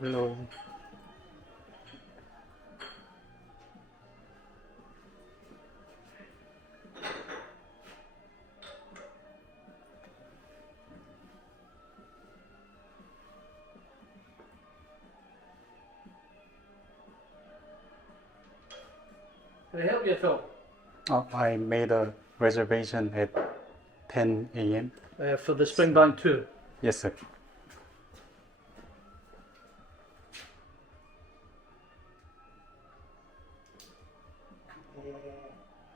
Hello. Can I help you at all? Oh, I made a reservation at 10 a.m. For the Springbank tour. Yes, sir.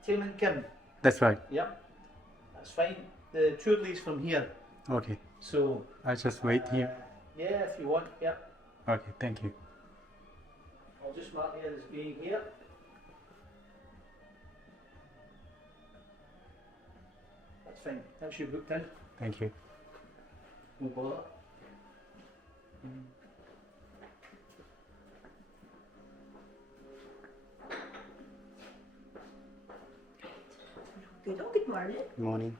Tim and Kim. That's right. Yep. That's fine. The tour leaves from here. Okay. So. I just wait here. Yeah, if you want. Yep. Okay, thank you. I'll just mark you as being here. That's fine. That's you booked in. Thank you. No bother. Good morning. Good morning.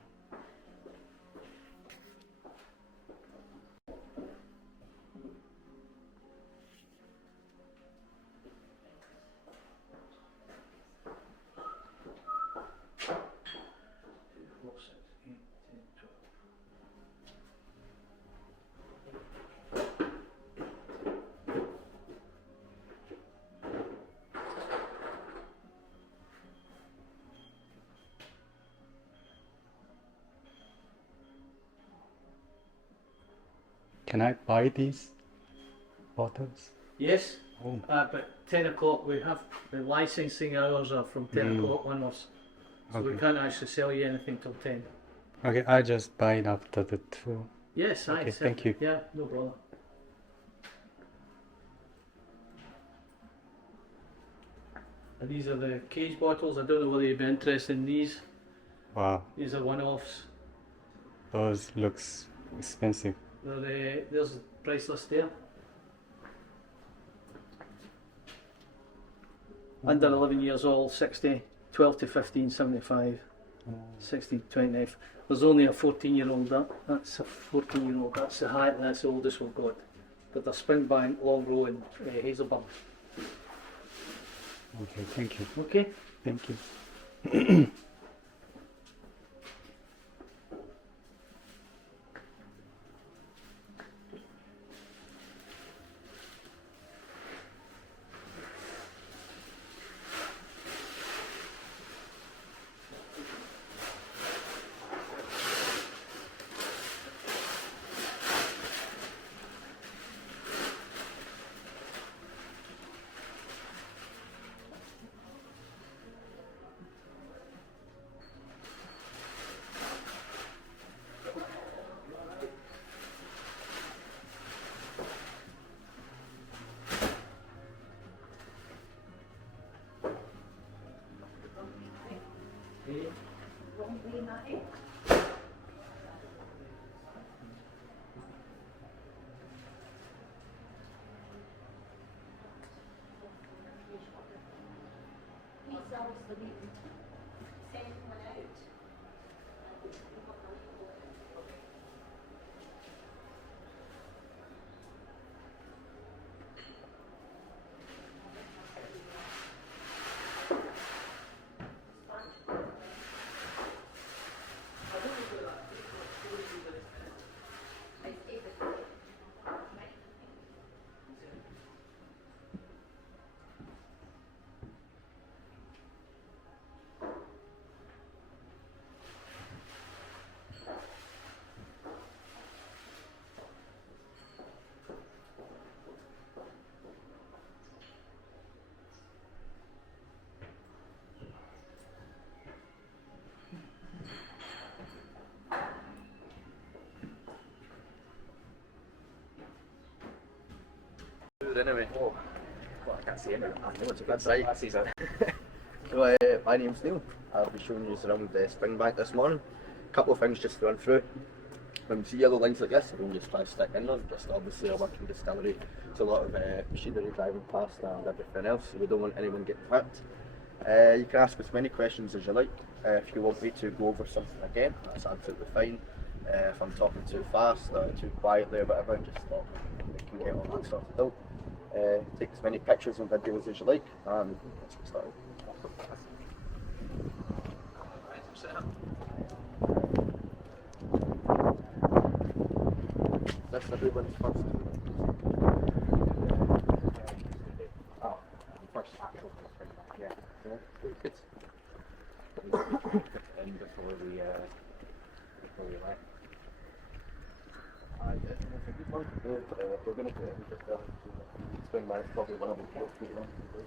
Can I buy these bottles? Yes. Oh. But 10 o'clock, we have the licensing hours are from 10 o'clock onwards. So we Okay. can't actually sell you anything till 10. Okay, I just buy it after the tour. Yes, Okay, aye. thank you. Yeah, no bother. And these are the cage bottles. I don't know whether you'd be interested in these. Wow, These are one-offs. those looks expensive. There's the price list there. Under 11 years old, 60, 12 to 15, 75, 16 to 29. There's only a 14-year-old, that's a 14-year-old, that's the height, and that's the oldest we've got. But they're Springbank, Long Row and Hazelburn. Okay, thank you. Okay? Thank you. Anyway. Oh, well, I can't see anything. That's right. So, my name's Neil. I'll be showing you around the Springbank this morning. A couple of things just to run through. see yellow lines like this, I don't just try to stick in them. Just obviously a working distillery, it's a lot of machinery driving past and everything else, so we don't want anyone getting hurt. You can ask as many questions as you like. If you want me to go over something again, that's absolutely fine. If I'm talking too fast or too quietly or whatever, just stop. We can get all that sorted out. Take as many pictures and videos as you like, and let's get started. That's everyone's first. Oh, first actual Springbank, yeah. Good. And before we left. It's a good one to do. We're going to do it in just Springbank is probably one of the most good ones to do.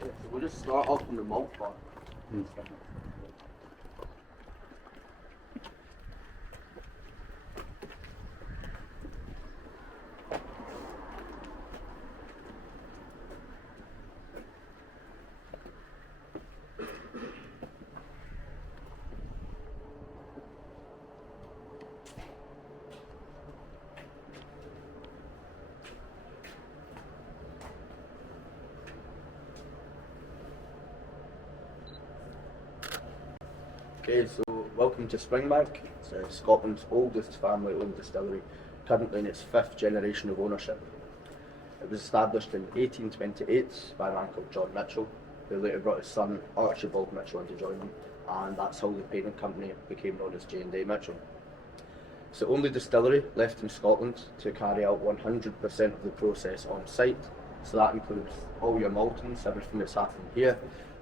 So we'll just start off from the malt part. Okay, so welcome to Springbank. It's Scotland's oldest family-owned distillery, currently in its 5th generation of ownership. It was established in 1828 by a man called John Mitchell, who later brought his son Archibald Mitchell in to join him, and that's how the parent company became known as J&D Mitchell. It's the only distillery left in Scotland to carry out 100% of the process on site, so that includes all your maltings, everything that's happening here,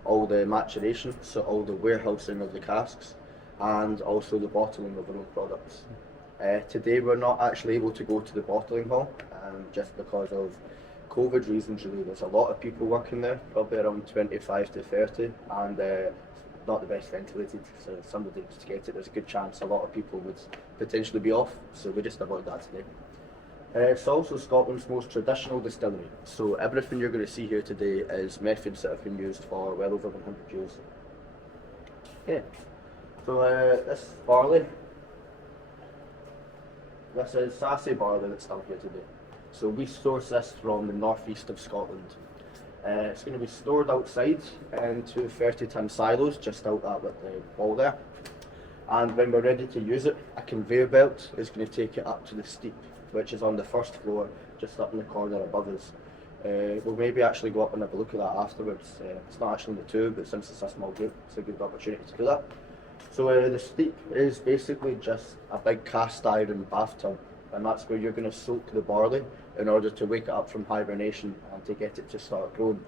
all the maturation, so all the warehousing of the casks, and also the bottling of our own products. Today we're not actually able to go to the bottling hall, just because of COVID reasons really. There's a lot of people working there, probably around 25 to 30, and not the best ventilated, so if somebody was to get it, there's a good chance a lot of people would potentially be off, so we just avoid that today. It's also Scotland's most traditional distillery, so everything you're going to see here today is methods that have been used for well over 100 years. Okay, so this barley, this is Sassy barley that's done here today. So we source this from the northeast of Scotland. It's going to be stored outside in 2 30-ton silos just out that with the wall there. And when we're ready to use it, a conveyor belt is going to take it up to the steep, which is on the first floor, just up in the corner above us. We'll maybe actually go up and have a look at that afterwards. It's not actually in the tube, but since it's a small group, it's a good opportunity to do that. So the steep is basically just a big cast iron bathtub, and that's where you're going to soak the barley in order to wake it up from hibernation and to get it to start growing.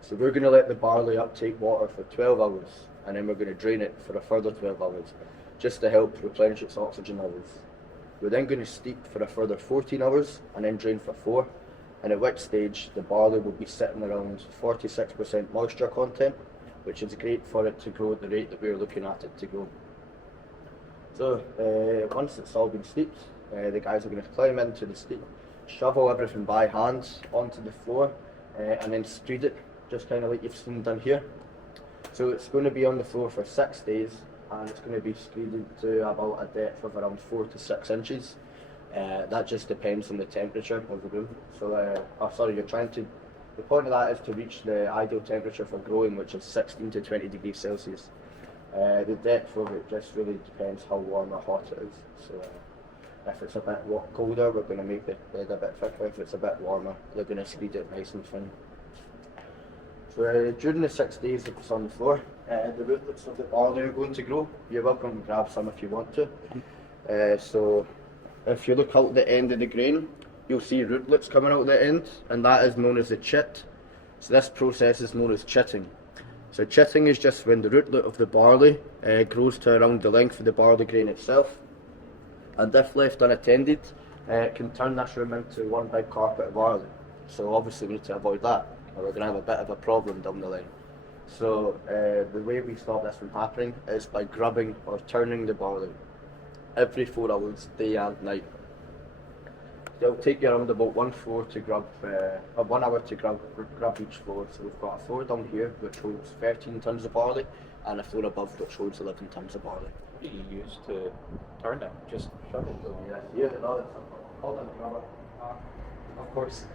So we're going to let the barley uptake water for 12 hours, and then we're going to drain it for a further 12 hours, just to help replenish its oxygen levels. We're then going to steep for a further 14 hours and then drain for 4, and at which stage the barley will be sitting around 46% moisture content, which is great for it to grow at the rate that we're looking at it to grow. So once it's all been steeped, the guys are going to climb into the steep, shovel everything by hand onto the floor, and then screed it, just kind of like you've seen done here. So it's going to be on the floor for 6 days, and it's going to be screeded to about a depth of around 4 to 6 inches. That just depends on the temperature of the room. So, the point of that is to reach the ideal temperature for growing, which is 16 to 20 degrees Celsius. The depth of it just really depends how warm or hot it is. So if it's a bit colder, we're going to make the bed a bit thicker. If it's a bit warmer, they're going to screed it nice and thin. So during the 6 days that it's on the floor, the rootlets of the barley are going to grow. You're welcome to grab some if you want to. So if you look out the end of the grain, you'll see rootlets coming out the end, and that is known as a chit. So this process is known as chitting. So chitting is just when the rootlet of the barley grows to around the length of the barley grain itself, and if left unattended, it can turn this room into one big carpet of barley. So obviously we need to avoid that, or we're going to have a bit of a problem down the line. So the way we stop this from happening is by grubbing or turning the barley every 4 hours, day and night. It'll take you around about 1 floor to grub, 1 hour to grub each floor. So we've got a floor down here which holds 13 tons of barley, and a floor above which holds 11 tons of barley. What do you use to turn them? Just shovel them? Yeah, no, it's all done grubber. Of course.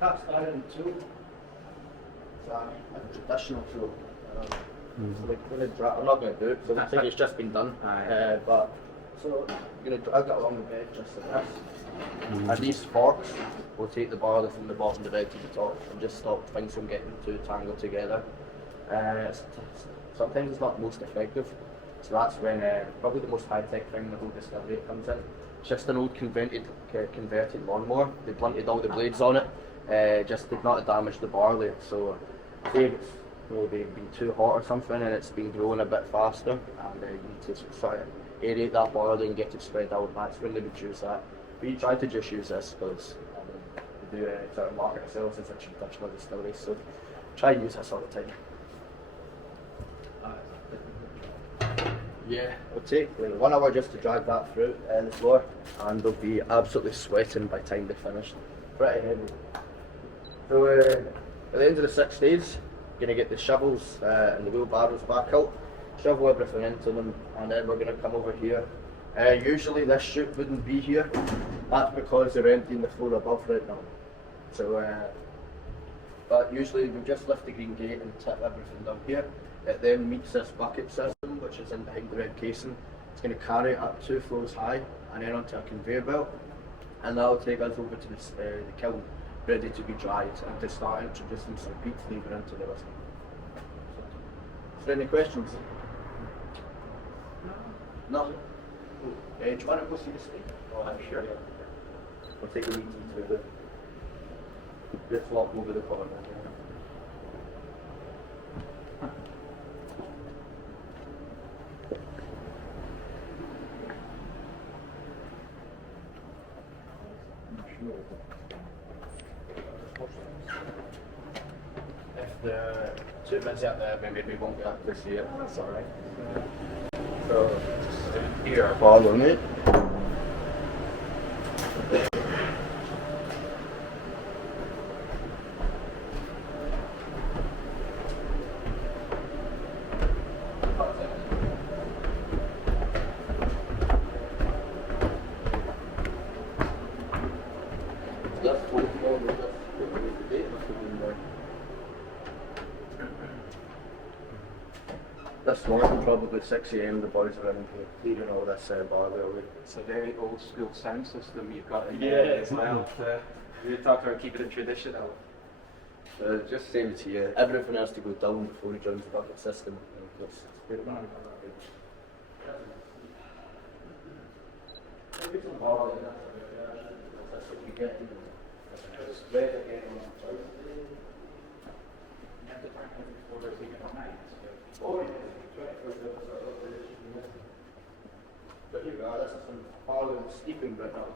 Cast iron tool. It's a traditional tool. So like I'm not going to do it because I think it's just been done. But so I'm going to drag it along the bed just like this. And these forks will take the barley from the bottom of the bed to the top and just stop things from getting too tangled together. Sometimes it's not most effective. So that's when probably the most high-tech thing in the whole distillery comes in. It's just an old converted lawnmower. They blunted all the blades on it, just did not damage the barley. So say it's maybe been too hot or something and it's been growing a bit faster, and you need to sort of aerate that barley and get it spread out. That's when they would use that. But you try to just use this because we do sort of market ourselves as a traditional distillery, so try and use this all the time. Yeah, it'll take like 1 hour just to drag that through the floor, and they'll be absolutely sweating by the time they're finished. Pretty heavy. So at the end of the 6 days, you're going to get the shovels and the wheelbarrows back out, shovel everything into them, and then we're going to come over here. Usually this chute wouldn't be here. That's because they're emptying the floor above right now. So, but usually we just lift the green gate and tip everything down here. It then meets this bucket system, which is in behind the red casing. It's going to carry it up 2 floors high and then onto a conveyor belt, and that'll take us over to this, the kiln, ready to be dried and to start introducing some peat flavour into the whiskey. Is there any questions? No? Do you want to go see the steak? Oh, I'm sure. We'll take a wee tea through let's walk over the corner. If the 2 minutes out there, maybe we won't be able to see it. That's alright. So, just here, follow me. This morning, probably 6 AM, the boys are in clearing all this barley away. It's a very old school sound system you've got in Yeah, there as well. You talked about keeping it traditional. Just same as here, everything has to go down before he joins the bucket system. But here we are, this is some barley steeping right now.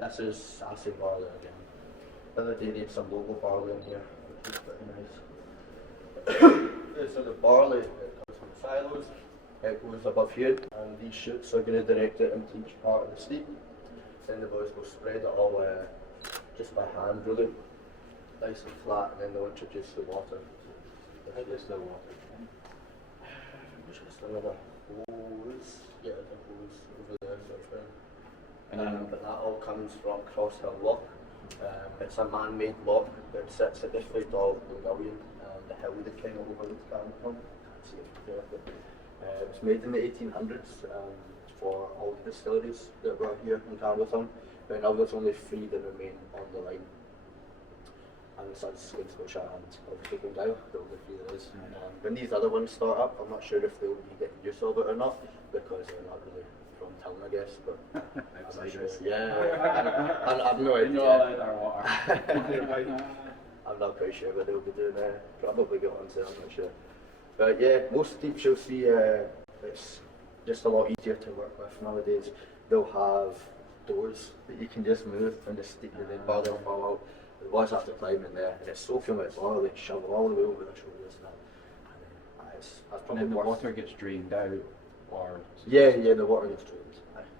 This is acid barley again. The other day they had some local barley in here, which is pretty nice. So the barley, it comes from silos, it goes above here, and these chutes are going to direct it into each part of the steep. Then the boys will spread it all just by hand, really, nice and flat, and then they'll introduce the water. Just the water. Just another hose. Yeah, the hose over there, sort of. But that all comes from Cross Hill Lock. It's a man-made lock that sits at this foot of the Million, the hill that came over the town from. Can't see it there, but it was made in the 1800s for all the distilleries that were here in Carleton. But now there's only 3 that remain on the line. And since Scotia and obviously going down, the only 3 there is. When these other ones start up, I'm not sure if they'll be getting use of it or not, because they're not really from town, I guess. But I'm not sure. Yeah, I've no idea. I'm not quite sure what they'll be doing there. Probably get onto it, I'm not sure. But yeah, most steeps you'll see it's just a lot easier to work with nowadays. They'll have doors that you can just move and the steep and then barley will fall out. There was after climbing there, and it's so much barley shovel all the way over the shoulders now. That's And probably then the worse. water gets drained out, or Yeah, the water gets drained.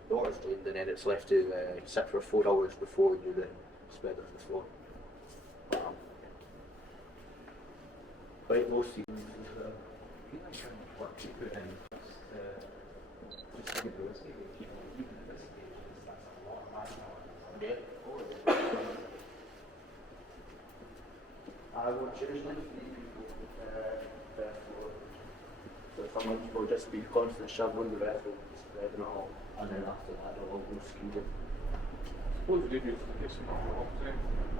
The water's drained and then it's left to sit for 4 hours before you then spread it on the floor. Quite low seasons as well. how much work you put in just to get the whiskey. Even at this stage, that's a lot of manpower. I would usually 3 people per floor. So someone will just be constantly shoveling the vessel, spreading it all, and then after that they'll all go skiing. Suppose we do get some more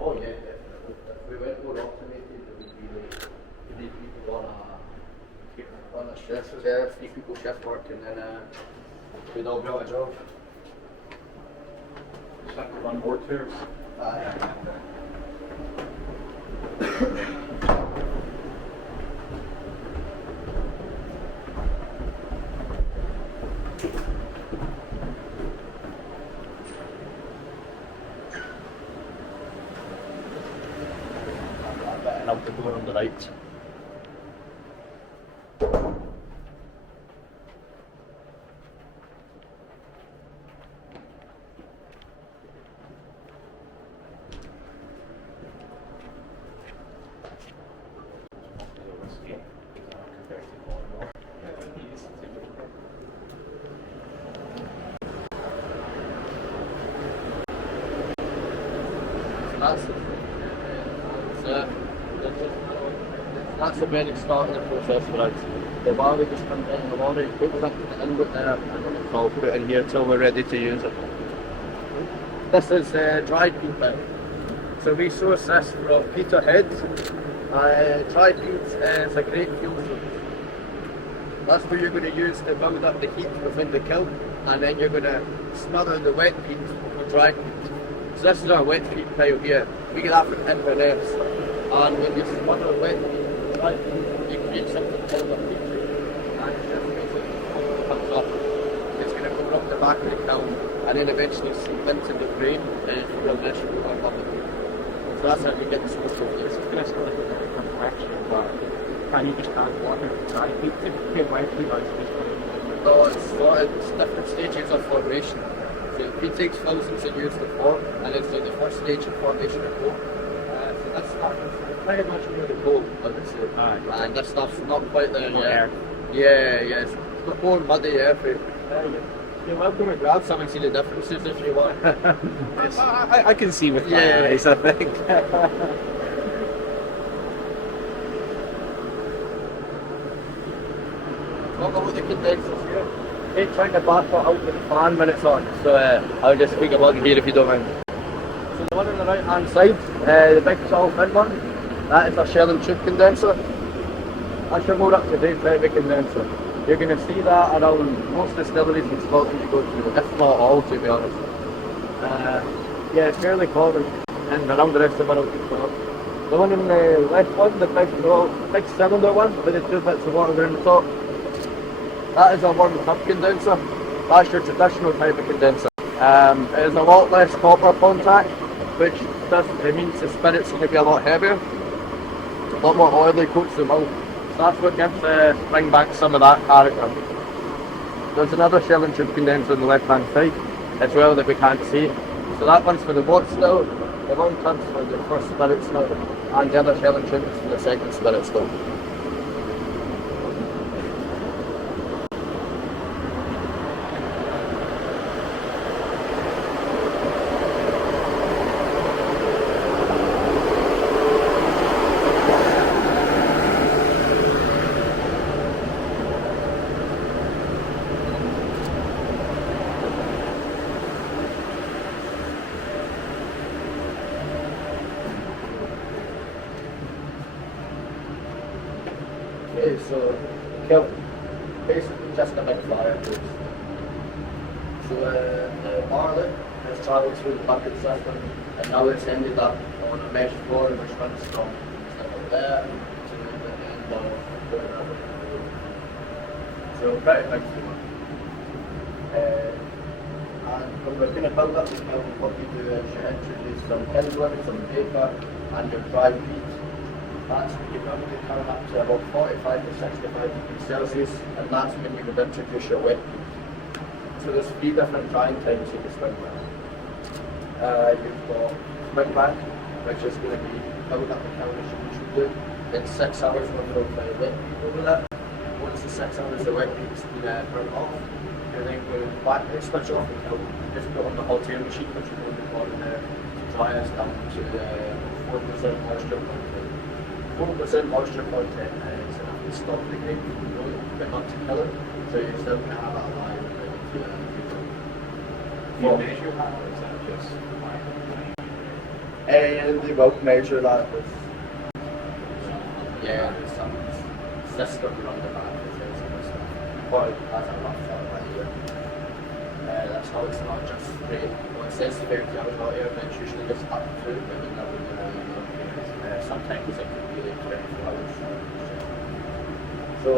Oh yeah, definitely. If we went more automated, it would be like 3 people on a shift, 3 people shift work, and then we'd all be on a job. Just have to run more tours. And out the door on the right. That's the very start of the process for us. The barley just comes in the lorry, puts it in with there, and then it's all put in here till we're ready to use it. This is dried peat now. So we source this from Peterhead. Dried peat is a great fuel source. That's what you're going to use to build up the heat within the kiln, and then you're going to smother the wet peat with dried peat. So this is our wet peat pile here. We get that from Inverness. And when you smother wet peat, dried peat, you create something called a peat tree. And it just basically comes up. It's going to go up the back of the kiln, and then eventually seep into the grain through a mesh or a bubble. So that's how you get the smoke of this. It's going to sound like a very complex, but can you just add water to dry peat? Typically, widely used. No, it's different stages of formation. So it takes thousands of years to form, and it's like the first stage of formation of gold. So this stuff is pretty much near the gold, I would say. And this stuff's not quite there yet. Yeah, it's a bit more muddy, yeah. You're welcome to grab some and see the differences if you want. I can see with my eyes, I think. Talk about the condensers here. Hate trying to back it out with the fan when it's on, so I'll just speak about it here if you don't mind. So the one on the right hand side, the big tall thin one, that is a shell and tube condenser. That's your more up to date type of condenser. You're going to see that around most distilleries in Scotland you go to, if not all, to be honest. Yeah, it's fairly common, and around the rest of the world as well. The one on the left one, the big cylinder one, with the 2 bits of water around the top, that is a warm tub condenser. That's your traditional type of condenser. It is a lot less copper contact, which means the spirit's going to be a lot heavier. A lot more oily coats the mouth. So that's what gives Springbank some of that character. There's another shell and tube condenser on the left hand side as well that we can't see. So that one's for the boat still, the one tub's for the first spirit still, and the other shell and tube is for the second spirit still. Okay, so kiln, basically just a big fireplace. So the barley has travelled through the bucket system, and now it's ended up on a mesh floor which runs from there to the end of the river. So pretty big floor. And when we're going to build up the kiln, what you do is you introduce some kindling, some paper, and your dry peat. That's when you normally turn up to about 45 to 65 degrees Celsius, and that's when you would introduce your wet peak. So there's 3 different drying times in the Springbank. You've got Springbank, which is going to be filled up the kiln as you usually do, in 6 hours when you'll try wet peak over that. Once the 6 hours the wet peak's been burnt off, you then go back, switch off the kiln, just put on the hot air machine, which will be on there to dry us down to 4% moisture content. 4% moisture content is enough to stop the grape from growing, but not to kill it, so you're still going to have it alive and ready to Do you measure that, or is that just they will measure that with there's some system around the back that says some stuff. But that's a rough idea. That's how it's not just straight. Well, it says 30 hours hot air, but it's usually just up to, but you never know. Sometimes it could be like 24 hours. So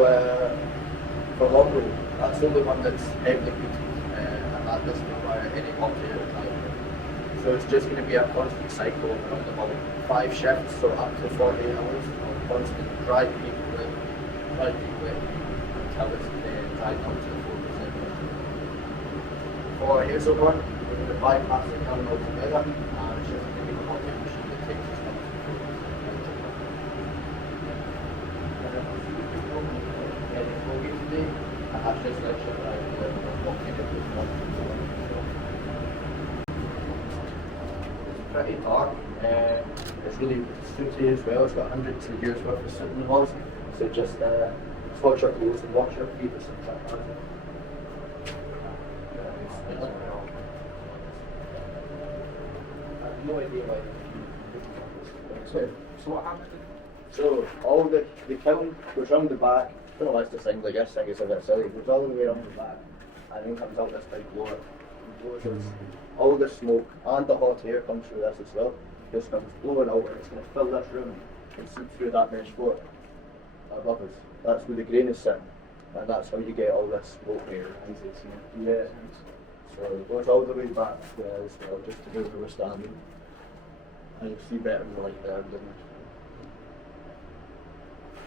for longer, that's the only one that's heavily heated, and that doesn't require any hot air at time. So it's just going to be a constant cycle of around about 5 shifts, so up to 48 hours of constant dry peak wet, until it's dried down to 4%. For hazelnut, we're going to bypass the kiln altogether, and it's just going to be the hot air machine that takes us down to 4%. Today, and that's just like shit right there. It's pretty dark. It's really sooty as well. It's got hundreds of years worth of soot in the walls. So just wash your clothes and wash your feet or something like that. I have no idea why. So what happened? So all the kiln goes round the back. I don't know why it's the thing like this thing is a bit silly. It goes all the way around the back and then comes out this big blower. All the smoke and the hot air comes through this as well. Just comes blowing out and it's going to fill this room and seep through that mesh floor above us. That's where the grain is sitting, and that's how you get all this smoke here. Yeah. So it goes all the way back as well, just to where we're standing. And you'll see better in the light there, doesn't it?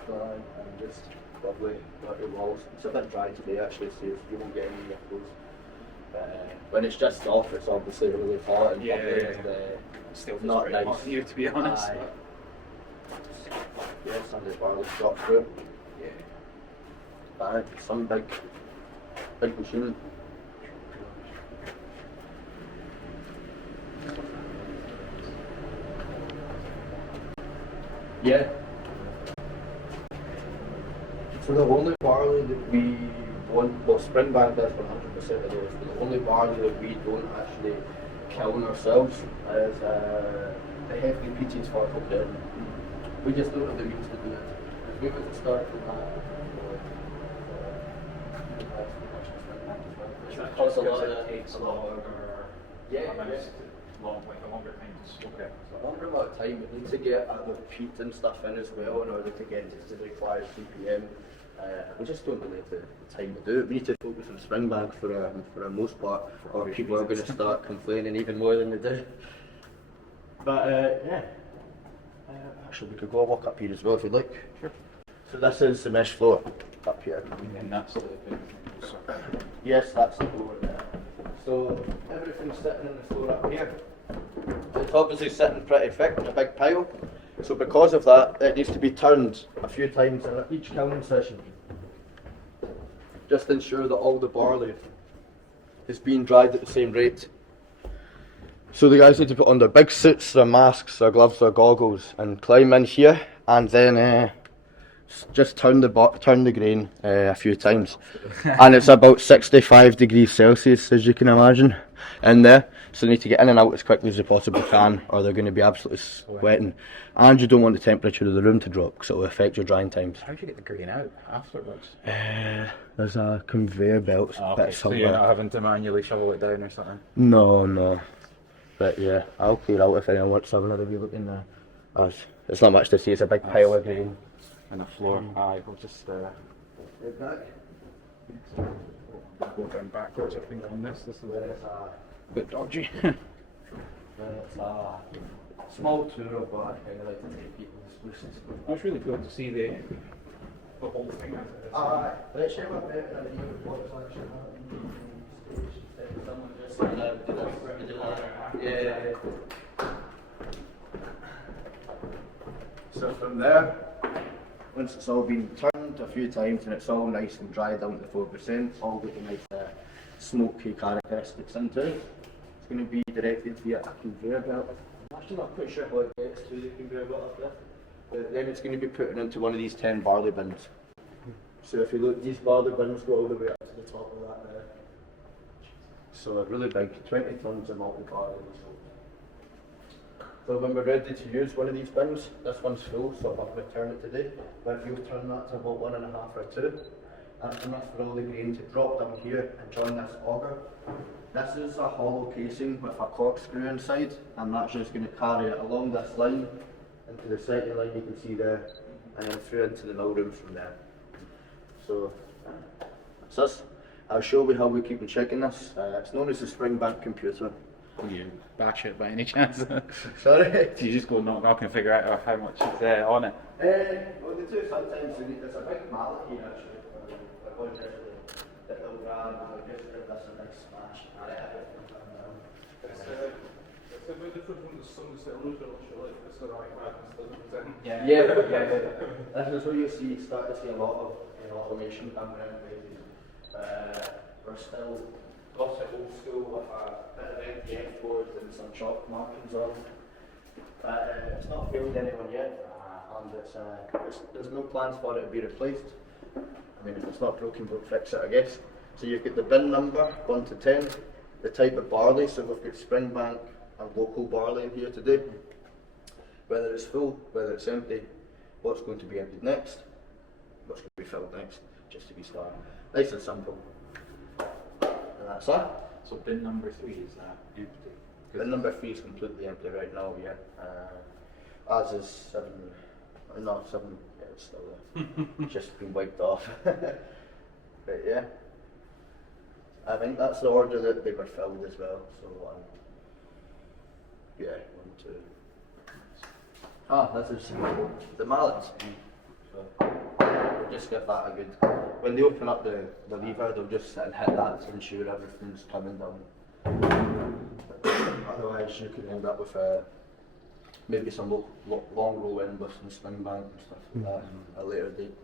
Dry and just lovely walls. It's a bit dry today actually, so you won't get any echoes. When it's just off, it's obviously really hot and Still feels not pretty nice. hot here, to be honest. Yeah, Sunday barley drop through. Yeah. Some big machine. Yeah. So the only barley that we don't, well, Springbank does 100% of those, but the only barley that we don't actually kiln ourselves is the heavily peated sparkle kiln. We just don't have the means to do it. If we were to start from that, Is that costs just a lot because of it takes longer? Like a longer time to smoke it? a longer amount of time. We need to get the peat and stuff in as well in order to get it to the required CPM. We just don't really have the time to do it. We need to focus on Springbank for the most part, or people are going to start complaining even more than they do. But yeah, actually we could go walk up here as well if you'd like. Sure. So this is the mesh floor up here. And that's the Yes, that's the floor there. So everything's sitting on the floor up here. It's obviously sitting pretty thick in a big pile. So because of that, it needs to be turned a few times in each kiln session. Just to ensure that all the barley is being dried at the same rate. So the guys need to put on their big suits, their masks, their gloves, their goggles, and climb in here, and then just turn the grain a few times. And it's about 65 degrees Celsius, as you can imagine, in there. So they need to get in and out as quickly as they possibly can, or they're going to be absolutely sweating. And you don't want the temperature of the room to drop, because it will affect your drying times. How do you get the grain out afterwards? There's a conveyor belt bit So somewhere. you're not having to manually shovel it down or something? No. But yeah, I'll clear out if anyone wants to have another wee look in there. There's not much to see, it's a big pile of grain. And the floor. Aye, we'll just go down backwards, I think, on this. This is a bit dodgy. It's a small tour of what I kind of like to take people exclusive. That's really cool to see the whole thing. Let's share a bit of what's actually happening. Yeah. So from there, once it's all been turned a few times and it's all nice and dry down to 4%, all got the nice smoky characteristics into it. It's going to be directed via a conveyor belt. I'm actually not quite sure how it gets to the conveyor belt up there. But then it's going to be put into one of these 10 barley bins. So if you look, these barley bins go all the way up to the top of that there. So a really big, 20 tons of malted barley. So when we're ready to use one of these bins, this one's full, so I'll return it today. But if you'll turn that to about 1.5 or 2, that's enough for all the grain to drop down here and join this auger. This is a hollow casing with a corkscrew inside, and that's just going to carry it along this line into the second line you can see there, and then through into the mill room from there. So that's us. I'll show you how we keep on checking this. It's known as the Springbank computer. Do you bash it by any chance? Sorry? Do you just go knock and figure out how much is on it? Well, they do sometimes. There's a big mallet here actually. That they'll grab and just give us a big smash. It's a bit different from some distillers, actually. It's the right man. Yeah. This is where you start to see a lot of automation coming in places. We're still got it old school with a bit of MDF boards and some chalk markings on. But it's not failed anyone yet, and there's no plans for it to be replaced. I mean, if it's not broken, don't fix it, I guess. So you've got the bin number, 1 to 10, the type of barley, so we've got Springbank and local barley in here today. Whether it's full, whether it's empty, what's going to be emptied next, what's going to be filled next, just to be started. Nice and simple. And that's that. So bin number 3, is that empty? Bin number 3 is completely empty right now, yeah. As is 7, yeah, it's still there. Just been wiped off. But yeah. I think that's the order that they were filled as well, so yeah, 1, 2. This is the mallets. So we'll just give that a good. When they open up the lever, they'll just sit and hit that to ensure everything's coming down. Otherwise, you can end up with maybe some long roll in with some Springbank and stuff like that at a later date.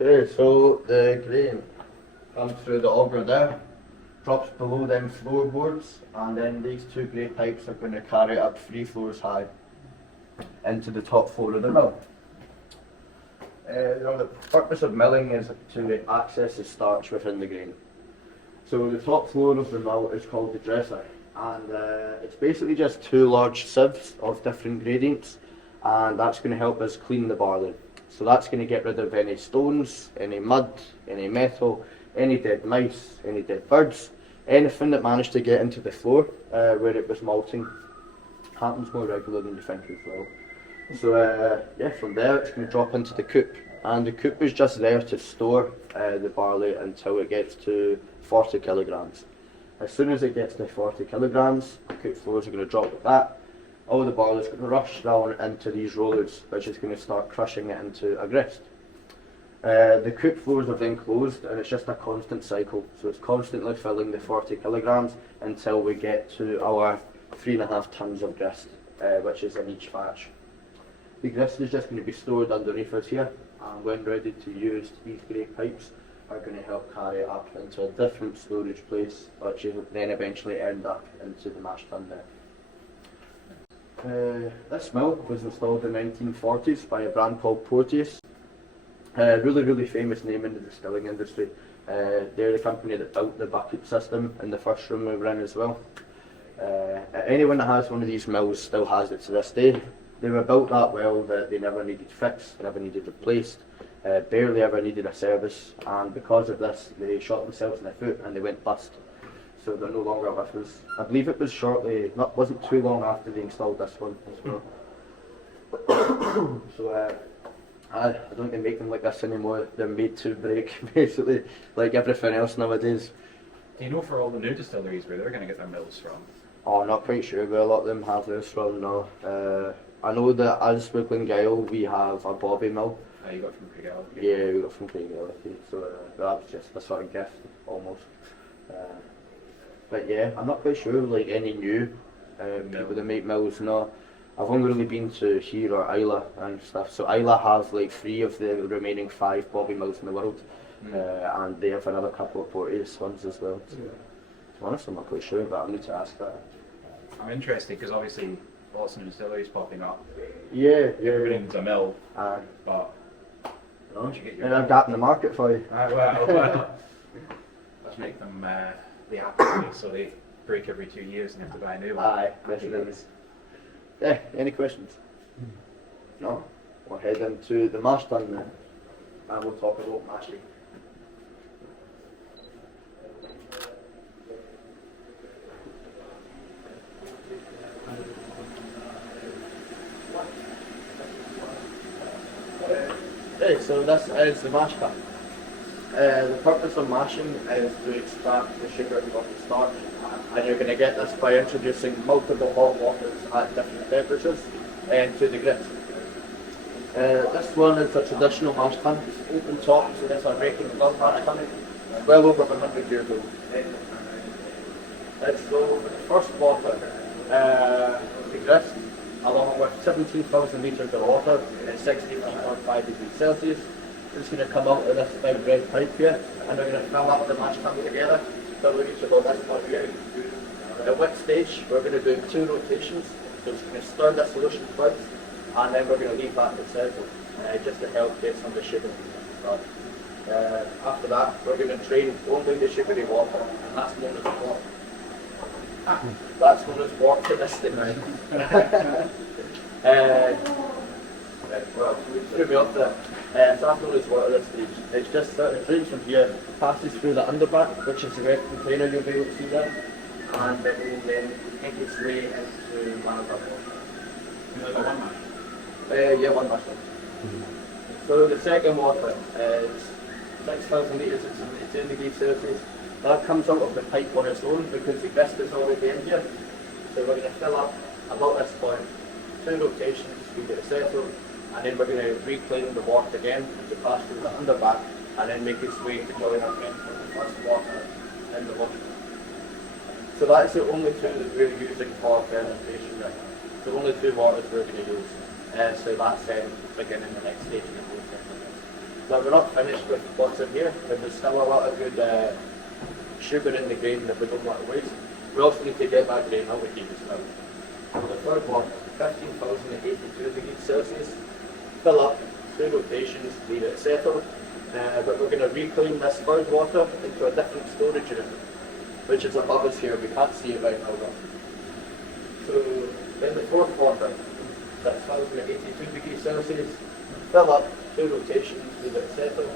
Okay, so the grain comes through the auger there, drops below them floorboards, and then these 2 grey pipes are going to carry it up 3 floors high into the top floor of the mill. The purpose of milling is to access the starch within the grain. So the top floor of the mill is called the dresser, and it's basically just 2 large sieves of different gradients, and that's going to help us clean the barley. So that's going to get rid of any stones, any mud, any metal, any dead mice, any dead birds, anything that managed to get into the floor where it was malting. Happens more regular than you think as well. So yeah, from there it's going to drop into the coop, and the coop is just there to store the barley until it gets to 40 kilograms. As soon as it gets to 40 kilograms, the coop floors are going to drop with that. All the barley is going to rush down into these rollers, which is going to start crushing it into a grist. The coop floors are then closed, and it's just a constant cycle. So it's constantly filling the 40 kilograms until we get to our 3.5 tons of grist, which is in each batch. The grist is just going to be stored underneath us here, and when ready to use, these grey pipes are going to help carry it up into a different storage place, which will then eventually end up into the mash tun there. This mill was installed in the 1940s by a brand called Porteous. Really famous name in the distilling industry. They're the company that built the bucket system in the first room we were in as well. Anyone that has one of these mills still has it to this day. They were built that well that they never needed fixed, never needed replaced. barely ever needed a service, and because of this they shot themselves in the foot and they went bust. So they're no longer with us. I believe it was wasn't too long after they installed this one as well. So I don't think they make them like this anymore. They're made to break, basically, like everything else nowadays. Do you know for all the new distilleries where they're going to get their mills from? Oh, not quite sure where a lot of them have theirs from, no. I know that as with Glengyle we have a Bobby mill. You got from Craigell? Yeah, we got from Craigell, so that's just a sort of gift, almost. But yeah, I'm not quite sure like any new people that make mills, no. I've only really been to here or Isla and stuff. So Isla has like 3 of the remaining 5 Bobby mills in the world, and they have another couple of Porteous ones as well. So, to be honest, I'm not quite sure, but I need to ask that. I'm interested because obviously lots of new distilleries popping up. Yeah, Everybody needs a mill, Aye. but No. once you get your And I'm gapping the market for you. well, let's make them the apple so they break every 2 years and you have to buy a new one. Aye, definitely. Yeah, any questions? No? We'll head into the mash tun then, and we'll talk about mashing. Okay, so this is the mash tun. The purpose of mashing is to extract the sugar from the starch, and you're going to get this by introducing multiple hot waters at different temperatures to the grit. This one is a traditional mash tun, open top, so it's a raking glove mash tun, well over 100 years old. Let's go for the first water, the grit, along with 17,000 litres of water at 63.5 degrees Celsius. It's going to come out of this big red pipe here, and we're going to fill up the mash tun together till we reach about this point here. At which stage we're going to do 2 rotations, so it's going to stir the solution twice, and then we're going to leave that to settle, just to help get some of the sugar. After that, we're going to drain only the sugary water, and that's known as wort. That's known as wort to this thing, right? Well, you threw me up there. So that's known as wort at this stage. It's just it drains from here, passes through the underback, which is the red container you'll be able to see there, and it will then make its way into one of our yeah, one mash tun. So the second water is 6,000 litres at 10 degrees Celsius. That comes out of the pipe on its own because the grist is already in here. So we're going to fill up about this point, 2 rotations, we get it settled, and then we're going to reclaim the water again to pass through the underback and then make its way to join up in from the first water in the bottom. So that's the only 2 that we're using for fermentation right now. The only 2 waters we're going to use. So that's beginning the next stage of the process. But we're not finished with what's in here, because there's still a lot of good sugar in the grain that we don't want to waste. We also need to get that grain out of here as well. So the third water, 15,082 degrees Celsius. Fill up, 2 rotations, leave it settle. But we're going to reclaim this third water into a different storage unit, which is above us here. We can't see it right now though. So then the fourth water, 6,082 degrees Celsius. Fill up, 2 rotations, leave it settle.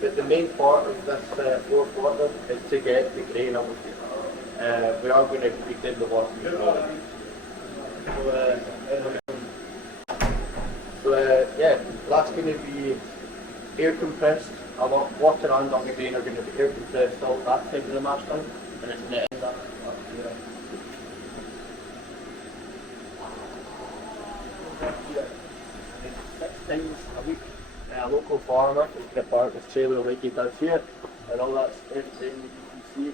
But the main part of this fourth water is to get the grain out of here. We are going to reclaim the water as well. So yeah, that's going to be air compressed. A lot water and on the grain are going to be air compressed all that side of the mash tun, and it's going to end up here. 6 times a week. A local farmer is going to park his trailer like he does here, and all that everything you can see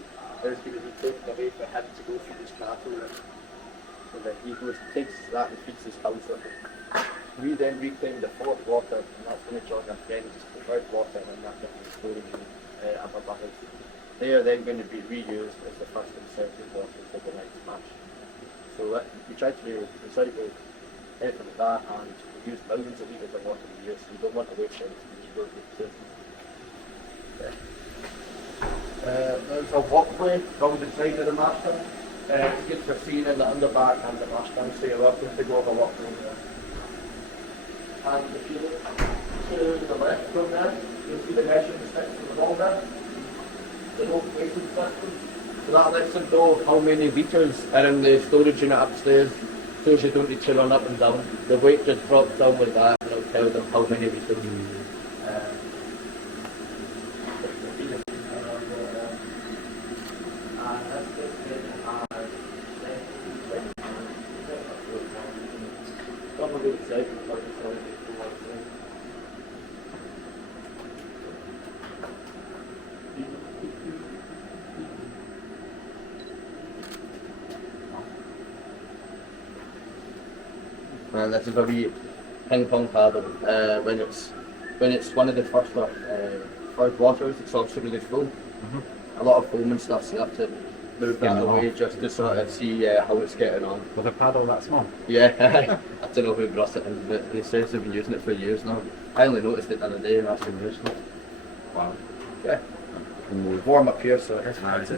is going to be taken away for him to go feed his cattle. So that he goes, takes that and feeds his cows with it. We then reclaim the fourth water, and that's going to join again to the third water and that different storage unit up above us. They are then going to be reused as the first and second water for the next mash. So we try to recycle everything like that, and we use thousands of litres of water a year, so we don't want to waste anything. There's a walkway down the side of the mash tun. It's good for seeing in the underback and the mash tun, so you're welcome to go on the walkway there. And if you look, so to the left from there, you'll see the measuring sticks on the wall there. The whole weighting system. So that lets them know how many litres are in the storage unit upstairs, so you don't need to run up and down. The weight just drops down with that and it'll tell them how many litres. Well, this is a wee ping pong paddle. When it's one of the first waters, it's obviously really full. A lot of foam and stuff, so you have to move that away just to sort of see how it's getting on. With a paddle that small? Yeah, I don't know who brought it in, but they say they've been using it for years now. I only noticed it the other day and that's been useful. Wow. Yeah. And warm up here, so it's nice.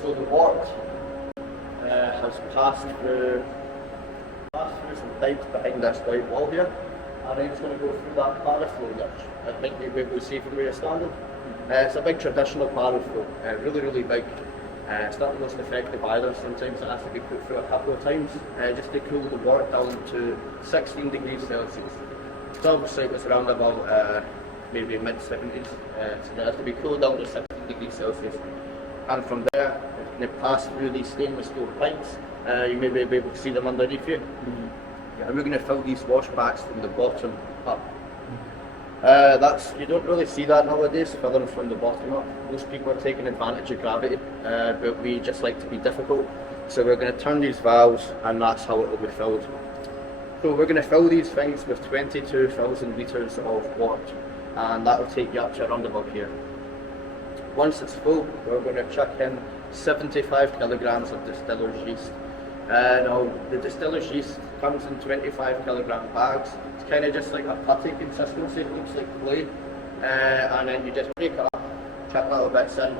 So the wort has passed through some pipes behind this white wall here, and then it's going to go through that paraflow which I think you'll be able to see from where you're standing. It's a big traditional paraflow, really big. It's not the most effective either. Sometimes it has to be put through a couple of times just to cool the wort down to 16 degrees Celsius. So obviously it was around about maybe mid-70s, so it has to be cooled down to 16 degrees Celsius. And from there, it's going to pass through these stainless steel pipes. You may be able to see them underneath you. And we're going to fill these washbacks from the bottom up. You don't really see that nowadays, filling from the bottom up. Most people are taking advantage of gravity, but we just like to be difficult. So we're going to turn these valves, and that's how it will be filled. So we're going to fill these things with 22,000 litres of wort, and that will take you up to around about here. Once it's full, we're going to chuck in 75 kilograms of distiller's yeast. Now, the distiller's yeast comes in 25 kilogram bags. It's kind of just like a putty consistency, it looks like clay. And then you just break it up, chuck little bits in,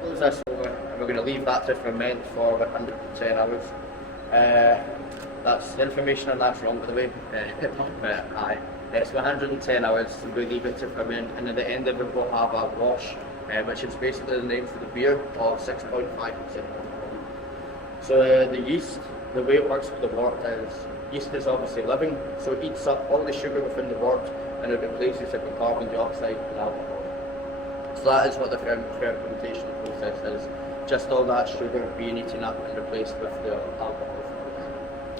close this over, and we're going to leave that to ferment for 110 hours. That's the information on that's wrong, by the way. But aye, it's 110 hours, and we leave it to ferment, and at the end of it we'll have a wash, which is basically the name for the beer, of 6.5%. So the yeast, the way it works with the wort is, yeast is obviously living, so it eats up all the sugar within the wort and it replaces it with carbon dioxide and alcohol. So that is what the fermentation process is, just all that sugar being eaten up and replaced with the alcohol.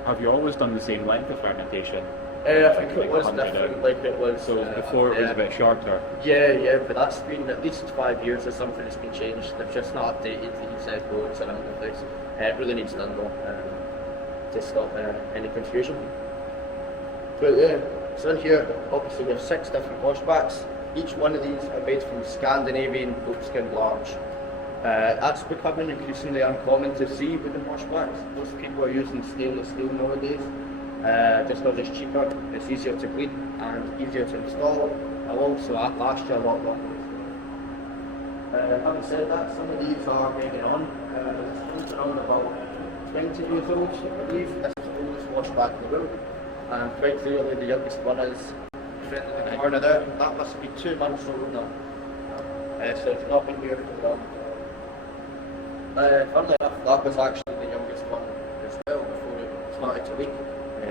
Have you always done the same length of fermentation? I think it was different, like it was... So before it was a bit shorter? Yeah, but that's been at least 5 years or something that's been changed. They've just not updated the said boards around the place. It really needs done though, to stop any confusion. But yeah, so in here, obviously we have 6 different washbacks. Each one of these are made from Scandinavian goatskin larch. That's becoming increasingly uncommon to see within washbacks. Most people are using stainless steel nowadays. Just because it's cheaper, it's easier to clean and easier to install. I'll also last you a lot longer. Having said that, some of these are hanging on. It's around about 20 years old, I believe. This is the oldest washback in the world. And quite clearly the youngest one is in the corner there. That must be 2 months old now. So it's not been here for long. Funnily enough, that was actually the youngest one as well before it started to leak.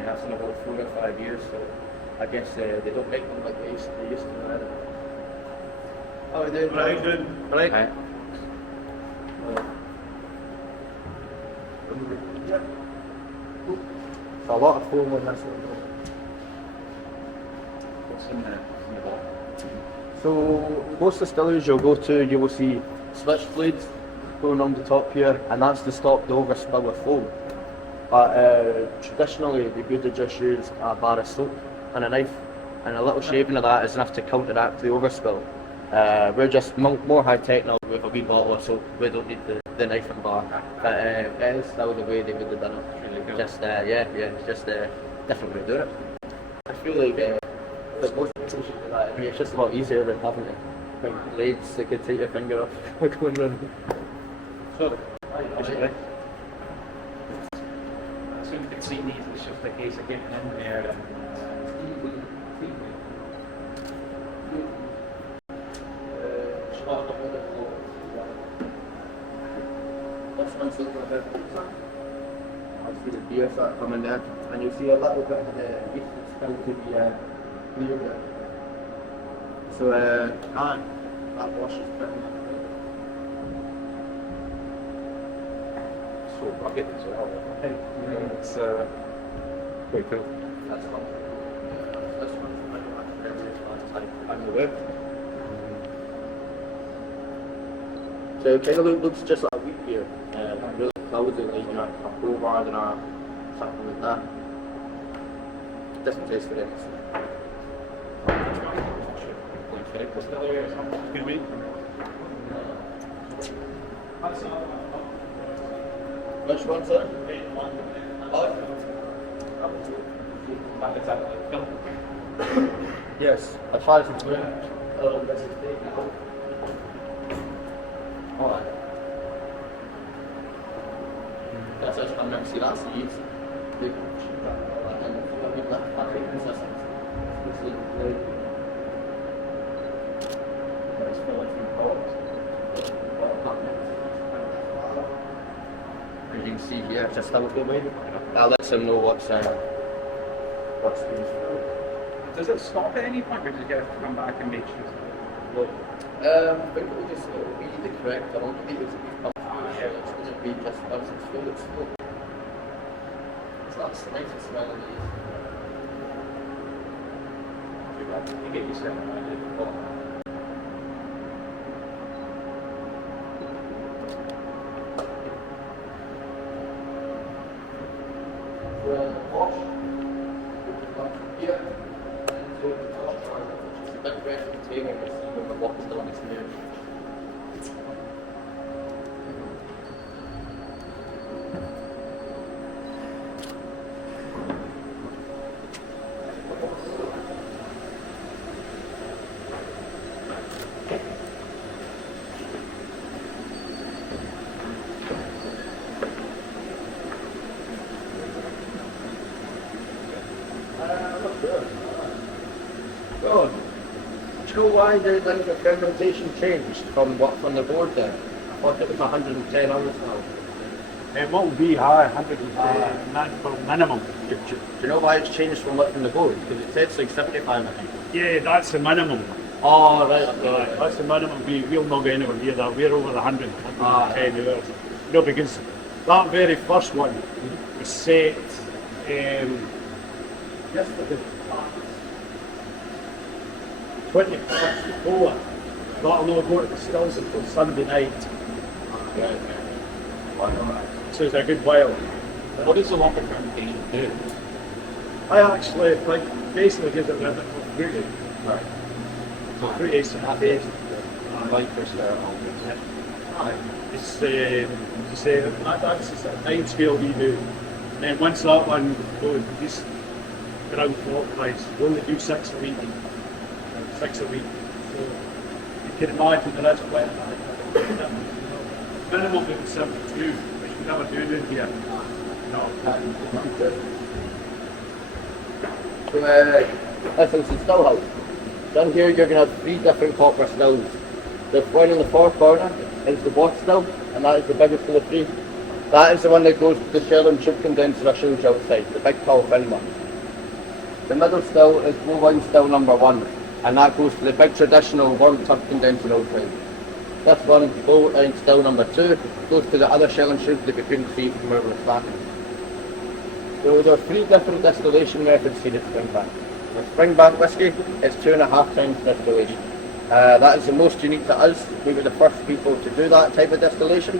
That's in about 4 or 5 years, so I guess they don't make them like they used to. How are we doing? Right, good. Right. Hi. A lot of foam on this one. What's in the bottom? So most distilleries you'll go to, you will see switchblades going on the top here, and that's to stop the overspill of foam. But traditionally, they would have just used a bar of soap and a knife, and a little shaving of that is enough to counteract the overspill. We're just more high tech now with a wee bottle of soap. We don't need the knife and bar. But it is still the way they would have done it. Really cool. Just it's just a different way of doing it. I feel like most people should do that. I mean, it's just a lot easier than having to find blades that could take your finger off going round. Sorry. As soon as you can see these, it's just a case of getting in there and I'll see the beer start coming there, and you'll see a little bit of the yeast spill to the clear there. So that washes pretty much. so rugged as well. It's quite cool. That's comfortable. This one's pretty much very last time on the web. So it kind of looks just like a wheat beer. Really cloudy, like a crowbar than a something like that. Doesn't taste good anything. Distillery or something. Excuse me. Which one's that? Yes, I tried to do it. Alright. That's actually, I've never seen that seeds. They shoot that, and I think that's very consistent. It's like, it's filling from products. As you can see here, just a little bit. That lets them know what's being filled. Does it stop at any point, or does it get to come back and make sure? I think it will just be the correct amount of liters that we've come through. It's going to be just once it's full, it's full. So that's the nicest smell of these. You get used to it. Wash. Here. So the wash, which is a big red container, you see when the water's still on its near. God, do you know why the length of fermentation changed from what's on the board there? I thought it was 110 hours now. It will be high, 110 for minimum. Do you know why it's changed from what's on the board? Because it says like 75, I think. Yeah, that's the minimum. Oh, right, okay. That's the minimum. We'll not get anywhere near that. We're over the 100, 110 hours. No, because that very first one was set yesterday. 20 past 4. That'll not go to the stills until Sunday night. So it's a good while. What does the longer fermentation do? I actually like basically gives it a bit more fruity. Right. So fruity is a taste. Like for sterile. It's as you say, that's the sort of time scale we do. And then once that one goes, just around clockwise, we only do 6 a week. 6 a week. So you can imagine there is quite a difference. Minimum is 72, which we never do in here. No. So, listen, it's a still house. Down here you're going to have 3 different copper stills. The one in the far corner is the box still, and that is the biggest of the 3. That is the one that goes to the shell and tube condenser I showed you outside, the big tall thin one. The middle still is bovine still number 1, and that goes to the big traditional warm tub condenser outside. This one, bovine still number 2, goes to the other shell and tube that we couldn't see from where we were standing. So there are 3 different distillation methods here at Springbank. The Springbank whisky is 2.5 times distillation. That is the most unique to us. We were the first people to do that type of distillation.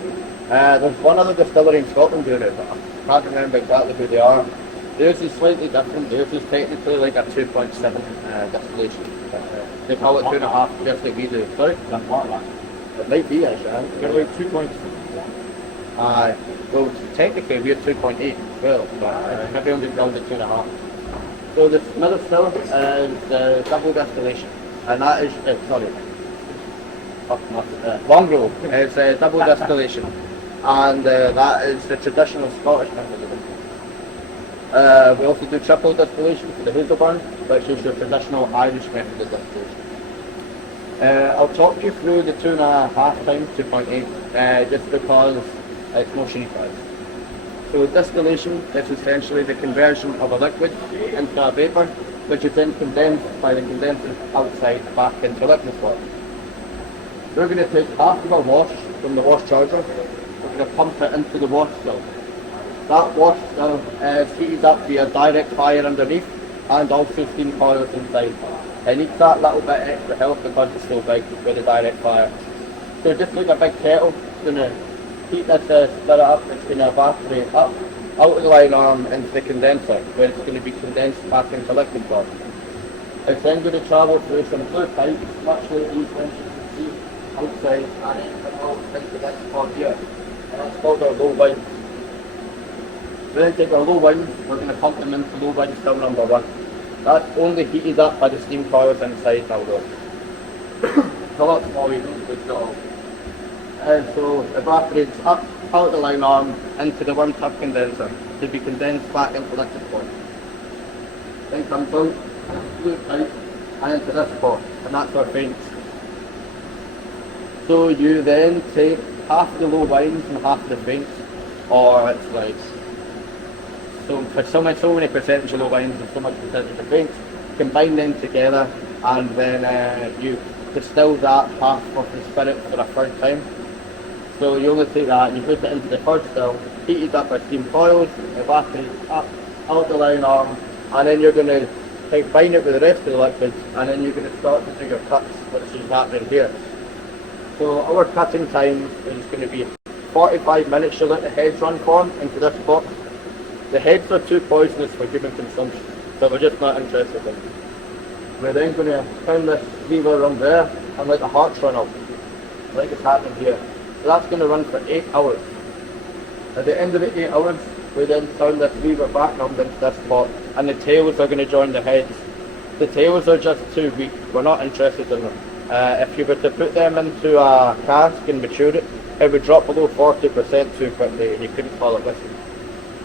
There's one other distillery in Scotland doing it, but I can't remember exactly who they are. Theirs is slightly different. Theirs is technically like a 2.7 distillation. They call it 2.5, just like we do. Sorry? It might be actually. You're like 2 Well, technically we're 2.8 as well, but maybe I'm just down to 2.5. So the middle still is double distillation, and that is, long roll is double distillation, and that is the traditional Scottish method of it. We also do triple distillation for the Hazelburn, which is your traditional Irish method of distillation. I'll talk you through the 2.5 times 2.8, just because it's more unique for us. So distillation is essentially the conversion of a liquid into a vapour, which is then condensed by the condensers outside back into liquid form. We're going to take half of a wash from the wash charger, we're going to pump it into the wash still. That wash still is heated up via direct fire underneath and also steam coils inside. It needs that little bit extra help because it's so big with the direct fire. So just like a big kettle, it's going to heat this spirit up, it's going to evaporate up, out of the line arm into the condenser, where it's going to be condensed back into liquid form. It's then going to travel through some blue pipes, much like these ones you can see outside, and then come out into this pod here. And that's called our low wind. We then take our low winds, we're going to pump them into low wind still number 1. That's only heated up by the steam coils inside now though. It's a lot smaller, you don't put it all. So evaporates up, out the line arm, into the worm tub condenser, to be condensed back into liquid form. Then comes out, blue pipe, and into this pot, and that's our faints. So you then take half the low wines and half the faints, or it's like, so for so many percentage of low wines and so much percentage of faints, combine them together, and then you distill that half of the spirit for a third time. So you only take that and you put it into the third still, heated up by steam coils, evaporates up, out the line arm, and then you're going to combine it with the rest of the liquids, and then you're going to start to do your cuts, which is happening here. So our cutting time is going to be 45 minutes. You let the heads run form into this pot. The heads are too poisonous for human consumption, so we're just not interested in them. We're then going to turn this lever around there and let the hearts run out, like it's happening here. So that's going to run for 8 hours. At the end of the 8 hours, we then turn this lever back round into this pot, and the tails are going to join the heads. The tails are just too weak, we're not interested in them. If you were to put them into a cask and mature it, it would drop below 40% too quickly and you couldn't call it whiskey.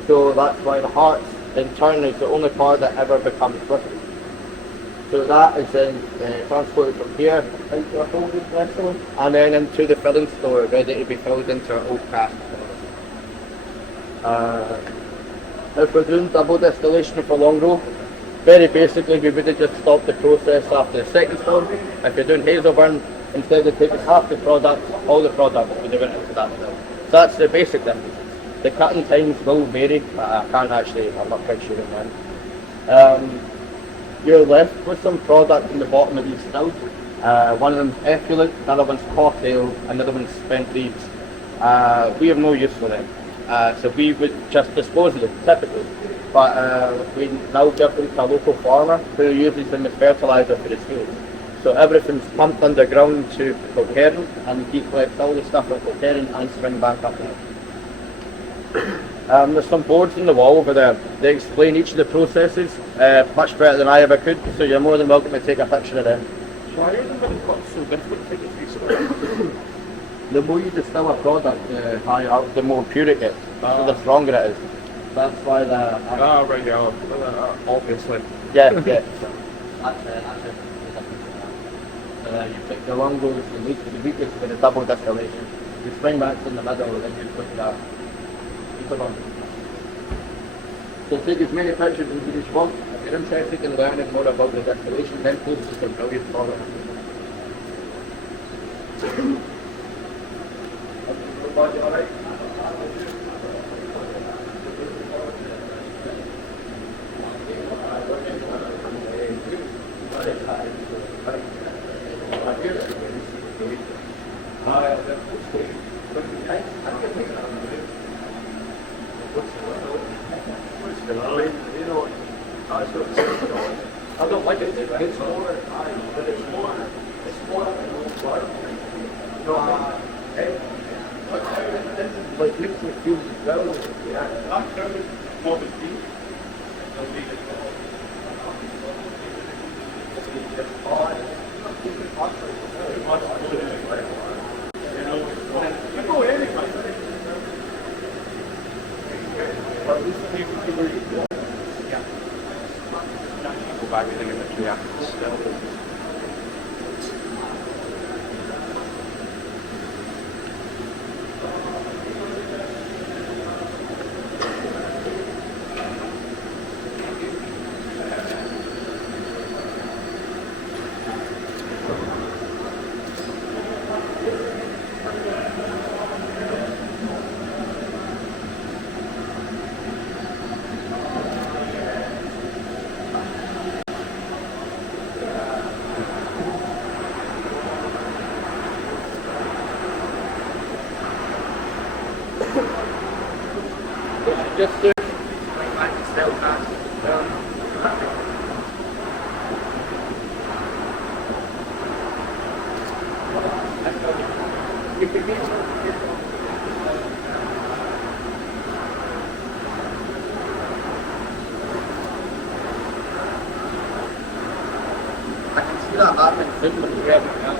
So that's why the hearts in turn is the only part that ever becomes whiskey. So that is then transported from here into a holding vessel and then into the filling store, ready to be filled into our old cask. If we're doing double distillation for long row, very basically we would have just stopped the process after the second still. If you're doing Hazelburn, instead of taking half the product, all the product, we do it into that still. So that's the basic difference. The cutting times will vary, but I'm not quite sure on when. You're left with some product in the bottom of these stills. One of them's effluent, another one's cocktail, another one's spent leaves. We have no use for them. So we would just dispose of them, typically. But we now give them to a local farmer who uses them as fertiliser for his fields. So everything's pumped underground to Kilkerran, and he collects all the stuff at Kilkerran and Springbank up there. There's some boards in the wall over there. They explain each of the processes much better than I ever could, so you're more than welcome to take a picture of them. Why are the middle cuts so difficult to take a piece of? The more you distill a product, the more pure it gets, so the stronger it is. That's why the... Right, yeah, obviously. Yeah. That's it. You pick the longbows, the weakest with the double distillation. You spring back in the middle and then you put that. So take as many pictures as you want. If you're interested in learning more about the distillation, then post to some brilliant products. Alright? You know, that's what it's going. I don't like it. It's more, but it's more like an old bar. You know, like makes me feel well. Yeah, That crowd, mob and tea. Go back to the imagery after. just search Springbank Distillery. You can get I can see that happening soon when you get it now.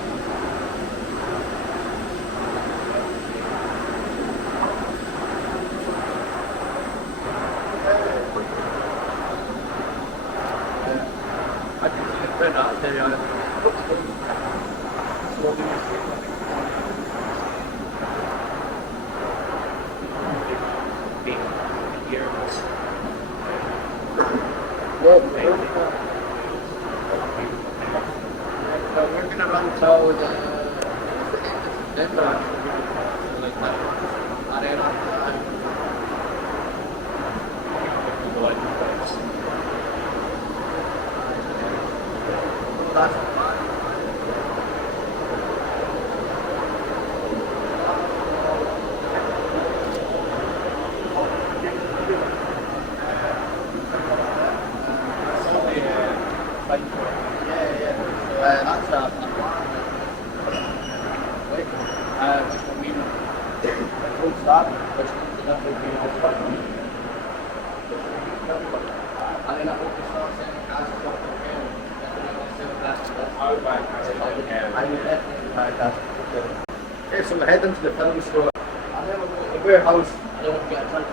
I can see it turn out, to be honest. We're gonna run till Okay, so we're heading to the film store. I never go to the warehouse. I don't want to get a drink.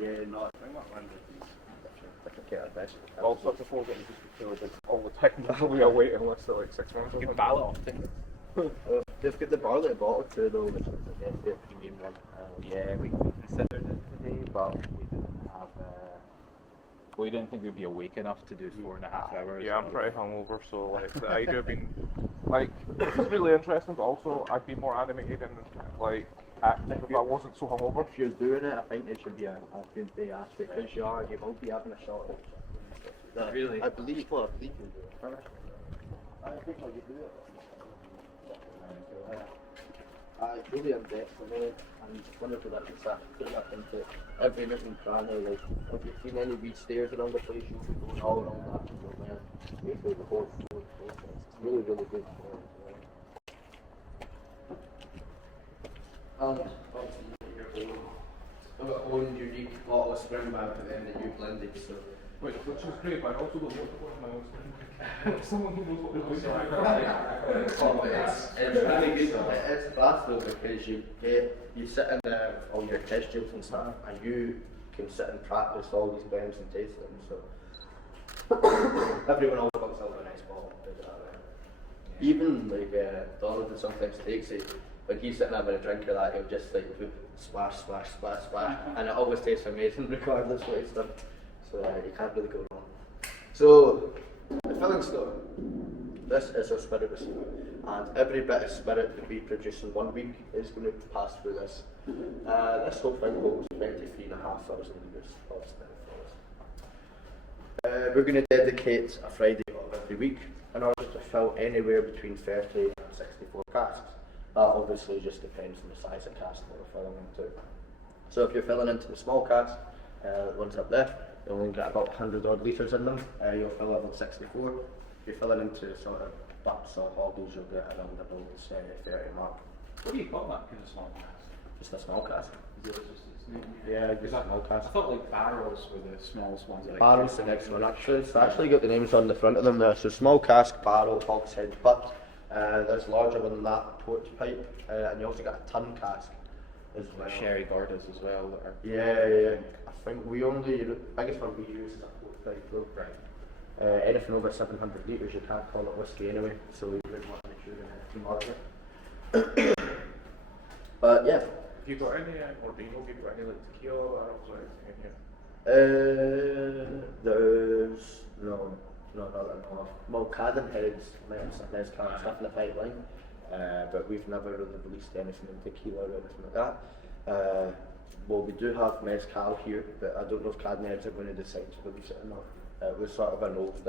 Yeah, no. All sorts of phones that you just feel like all the time. We are waiting list of like 6 months. You can ballot off. They've got the barley bottle too though, which is the premium one. Yeah, we considered it today, but we didn't have. We didn't think we'd be awake enough to do 4.5 hours. Yeah, I'm pretty hungover, so like the idea of being like this is really interesting, but also I'd be more animated and like active if I wasn't so hungover. If you're doing it, I think it should be a good day actually, because you will be having a shot. Really? I believe you do it. I think you do it. It's really in depth for me, and whenever that is put that into every little channel, like if you've seen any wee stairs around the place, you'll be going all around that and go there. Basically the whole process. It's really, really good for it as well. And obviously your own unique bottle of Springbank at the end that you blended, so Which is great, but I also don't want to put my own Springbank. Someone who knows what they're doing. it's really good. It's fast though because you sit in there with all your test tubes and stuff, and you can sit and practice all these blends and taste them. So everyone always wants to have a nice bottle. Even like Donald sometimes takes it when he's sitting having a drink of that, he'll just like splash, splash, splash, splash, and it always tastes amazing regardless what he's done. So you can't really go wrong. So the filling store. This is our spirit receipt. and every bit of spirit that we produce in 1 week is going to pass through this. This whole thing holds 23,500 litres of spirit for us. We're going to dedicate a Friday of every week in order to fill anywhere between 30 and 64 casks. That obviously just depends on the size of cask that we're filling into. So if you're filling into the small cask, the ones up there, you'll only get about 100 odd litres in them. You'll fill up with 64. If you're filling into sort of butts or hoggles, you'll get around about the 30 mark. What do you call that kind of small cask? Just a small cask. Is it just its name? Yeah, just a small I cask. thought like barrels were the smallest ones. Like Barrel's the next one actually. It's actually got the names on the front of them there. So small cask, barrel, hogshead, butt. There's larger one than that, porch pipe, and you also got a ton cask as well. sherry gordas as well. That are Yeah. I think we only, the biggest one we use is a porch pipe though. right. Anything over 700 litres you can't call it whiskey anyway, so we would want to make sure to mark it. But yeah. Have you got any more bean? Have you got any like tequila barrels or anything in here? There's no, not that I know of. Well, Cadden Heads, there's kind of stuff in the pipeline, but we've never really released anything in tequila or anything like that. Well, we do have mezcal here, but I don't know if Cadden Heads are going to decide to release it or not. It was sort of an old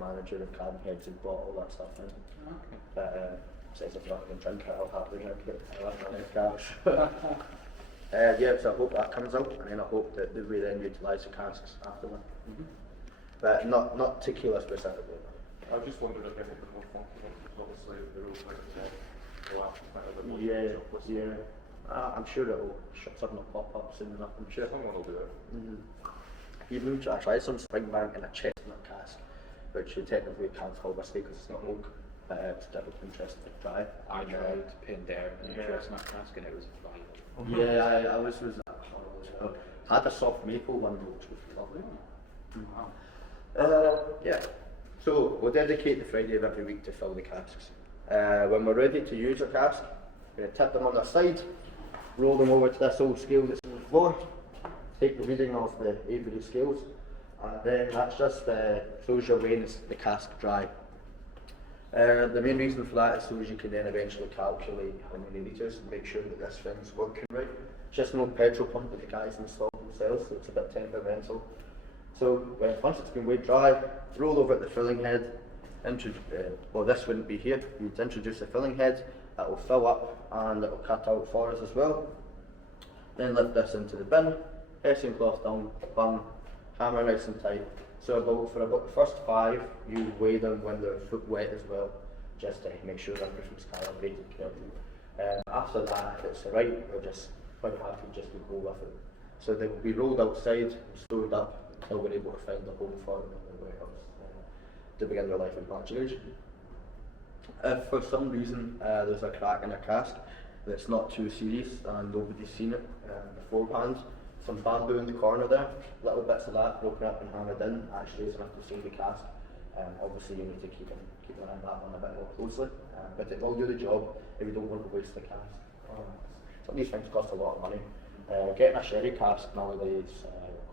manager of Cadden Heads who brought all that stuff in. Okay. But says if I'm going to drink it, I'll happily drink it. I love my mezcal. Yeah, so I hope that comes out, and then I hope that we then utilise the casks after that. But not tequila specifically. I was just wondering if anything more funky ones, because obviously the rules like go after quite a bit more. Yeah. I'm sure something will pop up soon enough, I'm sure. Someone will do it. Even I tried some Springbank in a chestnut cask, which you technically can't call whiskey because it's not oak, but it's definitely interesting to try. I tried Pinder and Yeah. chestnut cask and it was fine. Yeah, I was horrible as well. I had a soft maple one which was lovely. Wow. Yeah. So we'll dedicate the Friday of every week to fill the casks. When we're ready to use our cask, we're going to tip them on their side, roll them over to this old scale that's on the floor, take the reading of the Avery scales, and then that's just shows your weighing the cask dry. The main reason for that is so as you can then eventually calculate how many litres and make sure that this thing's working right. It's just an old petrol pump that the guys installed themselves, so it's a bit temperamental. So once it's been weighed dry, roll over at the filling head. Well, this wouldn't be here. You'd introduce the filling head. That will fill up and it will cut out for us as well. Then lift this into the bin, pressing cloth down, bung, hammer nice and tight. So for about the first 5, you weigh them when they're foot wet as well, just to make sure everything's calibrated correctly. After that, if it's right, we're just quite happy just to go with it. So they will be rolled outside, stored up until we're able to find a home for them in the warehouse to begin their life in maceration. If for some reason there's a crack in a cask that's not too serious and nobody's seen it beforehand, some bamboo in the corner there, little bits of that broken up and hammered in actually is enough to save the cask. Obviously you need to keep an eye on that one a bit more closely, but it will do the job if you don't want to waste the cask. Some of these things cost a lot of money. Getting a sherry cask nowadays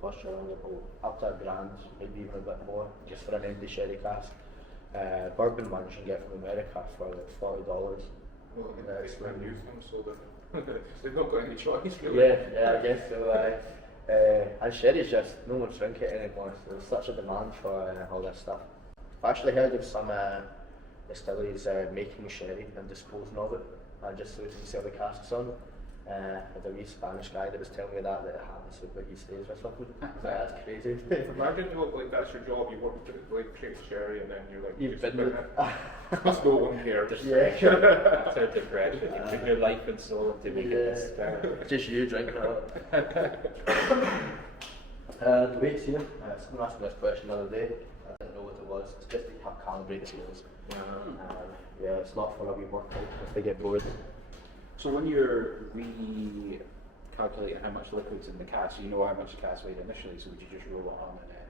costs you around about up to £1,000, maybe even a bit more, just for an empty sherry cask. Bourbon ones you can get from America for like $40. Well, they can use them so that they've not got any choice really. Yeah, I guess so. And sherry's just, no one's drinking it anymore, so there's such a demand for all this stuff. I've actually heard of some distilleries making sherry and disposing of it, just so they can sell the casks on. There's a wee Spanish guy that was telling me that it happens with what he stays with something. That's crazy. Imagine you look like that's your job, you work to like create sherry and then you're like, You've just been bring with it. There's no one here. Yeah. That's our depression. You put your life and soul into making this better. Just you drinking it. The weights here, someone asked me this question the other day, I didn't know what it was, it's just to have calibrated scales. Yeah, it's not for a wee workout if they get bored. So when you're recalculating how much liquid's in the cask, you know how much the cask weighed initially, so would you just roll it on and then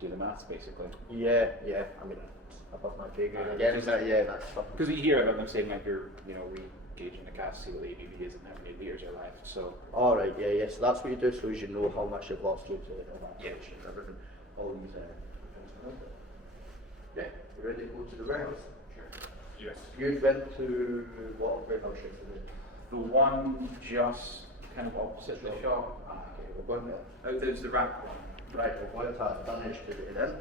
do the maths basically? Yeah, I mean, it's above my pay grade again, but yeah, that's fun. Because you hear about them saying like you're, re-gauging the cask, see what the ABV is and how many litres are left, so... Alright, yeah, so that's what you do, so as you know how much you've lost due to evaporation and everything, all these things. Yeah, you ready to go to the warehouse? Sure. Yes. You went to what warehouse yesterday? The one just kind of opposite the shop. Okay, we're going there. Oh, there's the rack one. Right, we're going to have damage to it then.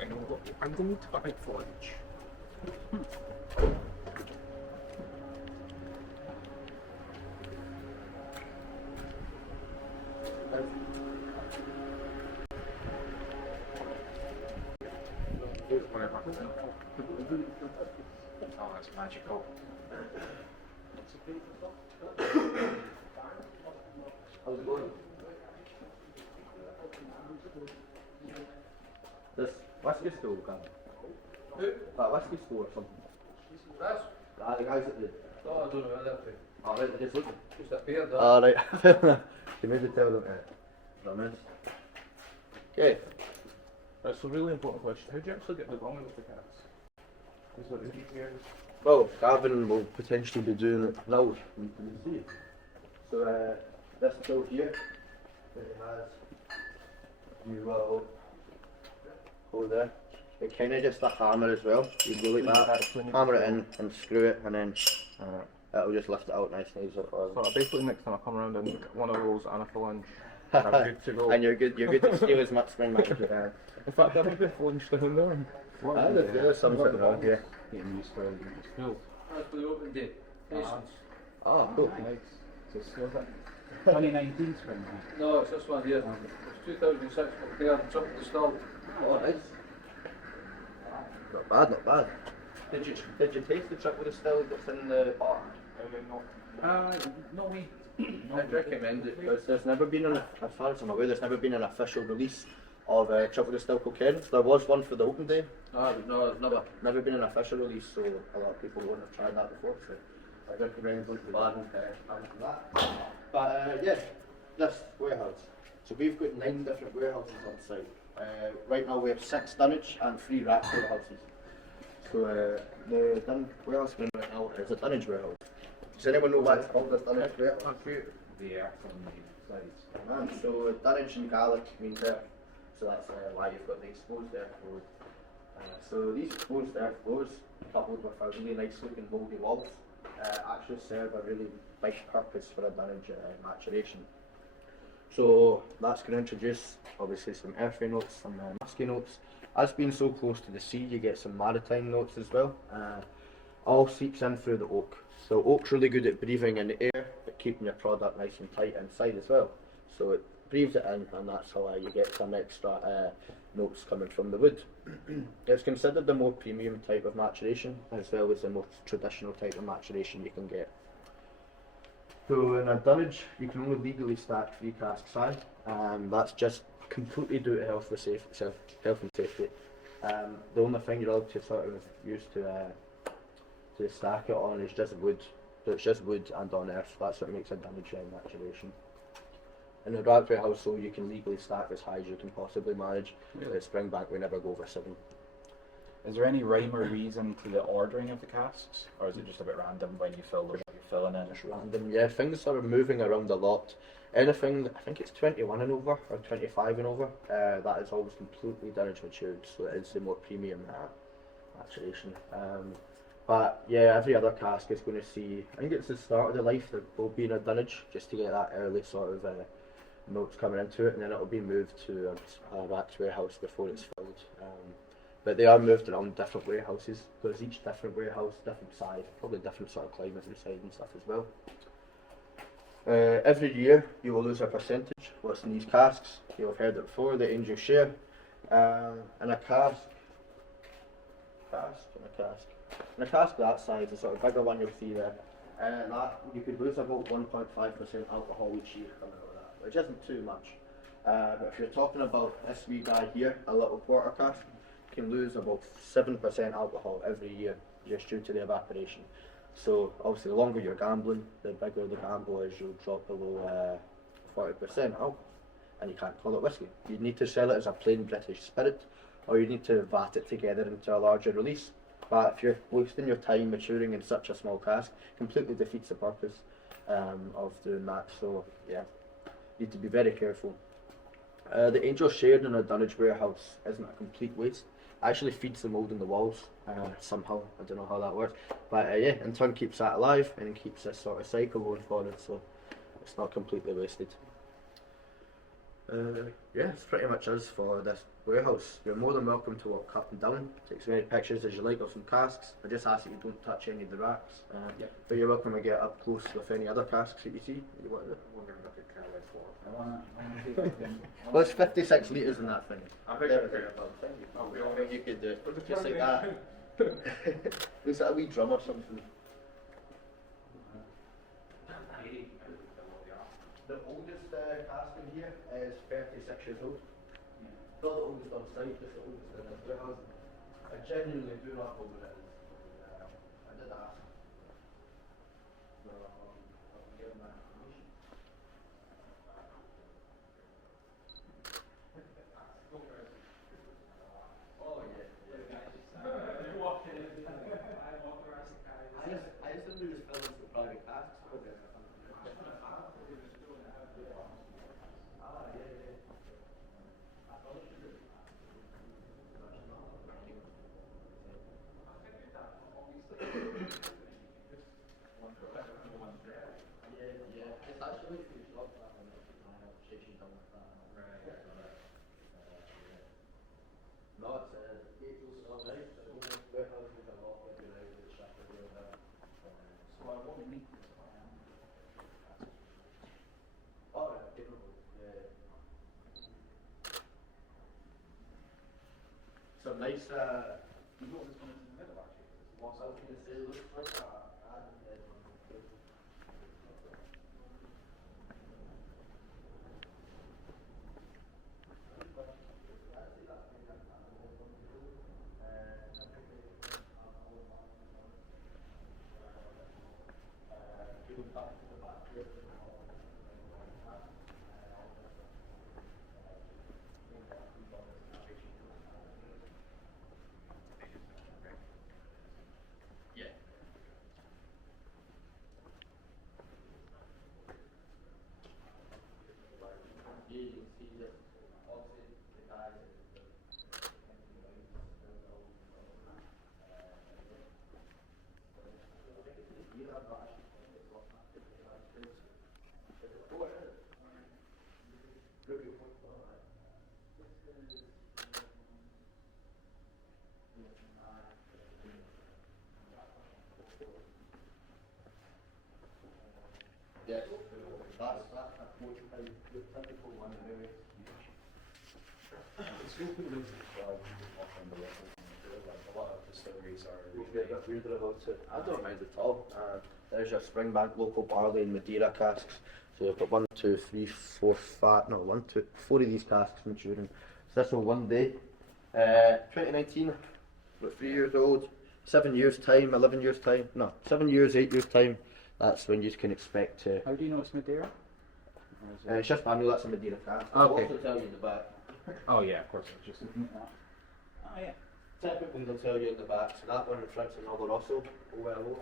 I know what I'm going to buy for lunch. Oh, that's magical. How's it going? This whiskey store, can Who? that whiskey store or something? That's, The guys at the. oh, I don't know where that be. Oh, right, they're just looking. Just appeared there. Oh, right. You maybe tell them that. Okay. Right, so really important question. How do you actually get the wrong with the cats? Is it easier? Well, Gavin will potentially be doing it now. You can see. So, this tool here, it has, you will hold there. It kind of just a hammer as well. You go like that, hammer it in and screw it, and then it'll just lift it out nice and easy. So basically next time I come around and get one of those and for lunch, I'm good to go. And you're good to steal as much Springbank as you can. In fact, I think we have lunch down there. There's some sort of around here. Getting used to it. It's cool. That's for the open day. Oh, cool. Nice. So was that 2019 spring? No, it's this one here. It's 2006, prepared and triple distilled. Oh, nice. Not bad, not bad. Did you taste the triple distilled that's in the bar? No way. I'd recommend it because there's never been as far as I'm aware, there's never been an official release of triple distilled cocaine. There was one for the open day. Ah, no, it's Never been an official release, so a lot of people won't have tried that before. So I'd recommend going to the bar and having that. But yeah, this warehouse. So we've got 9 different warehouses on site. Right now we have 6 dunnage and 3 rack warehouses. So the warehouse we're in right now is a dunnage warehouse. Does anyone know why it's called a dunnage warehouse? The earth on the sides. So dunnage in Gaelic means earth. So that's why you've got the exposed earth floors. So these exposed earth floors, coupled with a really nice looking mouldy walls, actually serve a really big purpose for a dunnage maturation. So that's going to introduce obviously some earthy notes, some musky notes. As being so close to the sea, you get some maritime notes as well. All seeps in through the oak. So oak's really good at breathing in the air, but keeping your product nice and tight inside as well. So it breathes it in, and that's how you get some extra notes coming from the wood. It's considered the more premium type of maturation, as well as the most traditional type of maturation you can get. So in a dunnage, you can only legally stack 3 casks high. That's just completely due to health and safety. The only thing you're allowed to sort of use to stack it on is just wood. So it's just wood and on earth. That's what makes a dunnage maturation. In the rack warehouse, so you can legally stack as high as you can possibly manage. Really? At Springbank, we never go over 7. Is there any rhyme or reason to the ordering of the casks, or is it just a bit random when you fill them, what you're filling in? It's random, yeah. Things are moving around a lot. Anything, I think it's 21 and over, or 25 and over, that is always completely dunnage matured, so it is the more premium maturation. But yeah, every other cask is going to see, I think it's the start of the life, there will be in a dunnage, just to get that early sort of notes coming into it, and then it will be moved to a racked warehouse before it's filled. But they are moved around different warehouses, because each different warehouse, different size, probably different sort of climate inside and stuff as well. Every year you will lose a percentage what's in these casks. You'll have heard it before, the angel share. In a cask that size, the sort of bigger one you'll see there, that you could lose about 1.5% alcohol each year coming out of that, which isn't too much. But if you're talking about this wee guy here, a little quarter cask, you can lose about 7% alcohol every year just due to the evaporation. So obviously the longer you're gambling, the bigger the gamble is, you'll drop below 40% alcohol, and you can't call it whiskey. You need to sell it as a plain British spirit, or you need to vat it together into a larger release. But if you're wasting your time maturing in such a small cask, completely defeats the purpose of doing that. So yeah, you need to be very careful. The Angel shade in a dunnage warehouse isn't a complete waste. Actually feeds the mould in the walls somehow. I don't know how that works, but yeah, in turn keeps that alive and keeps this sort of cycle going forward. So it's not completely wasted. Yeah, it's pretty much us for this warehouse. You're more than welcome to walk up and down, take as many pictures as you like of some casks. I just ask that you don't touch any of the racks, but you're welcome to get up close with any other casks that you see. You want to well, it's 56 litres in that thing. I think You could do it just like that. Looks like a wee drum or something. The oldest cask in here is 36 years old. Not the oldest on site, just the oldest in this warehouse. I genuinely do not know what it is. I did ask. I'll give them that information. Oh yeah. I used to do this films for private casks. Some nice, you know this one is in the middle actually. What's I was going to say, looks like a yes, that's the typical one anyway. It's good to lose often the levels. Like a lot of distilleries are. We'll get a bit weirder about it. I don't mind at all. There's your Springbank local barley and Madeira casks. So you've got 1, 2, 3, 4, 5, no, 1, 2, 4 of these casks maturing. So this will one day. 2019, about 3 years old. 7 years time, 11 years time. No, 7 years, 8 years time. That's when you can expect to. How do you know it's Madeira? It's just manual, that's a Madeira cask. Okay. I'll also tell you in the back. Oh yeah, of course. It's just looking at that. Oh yeah. Typically they'll tell you in the back, so that one reflects an Oloroso, OLO.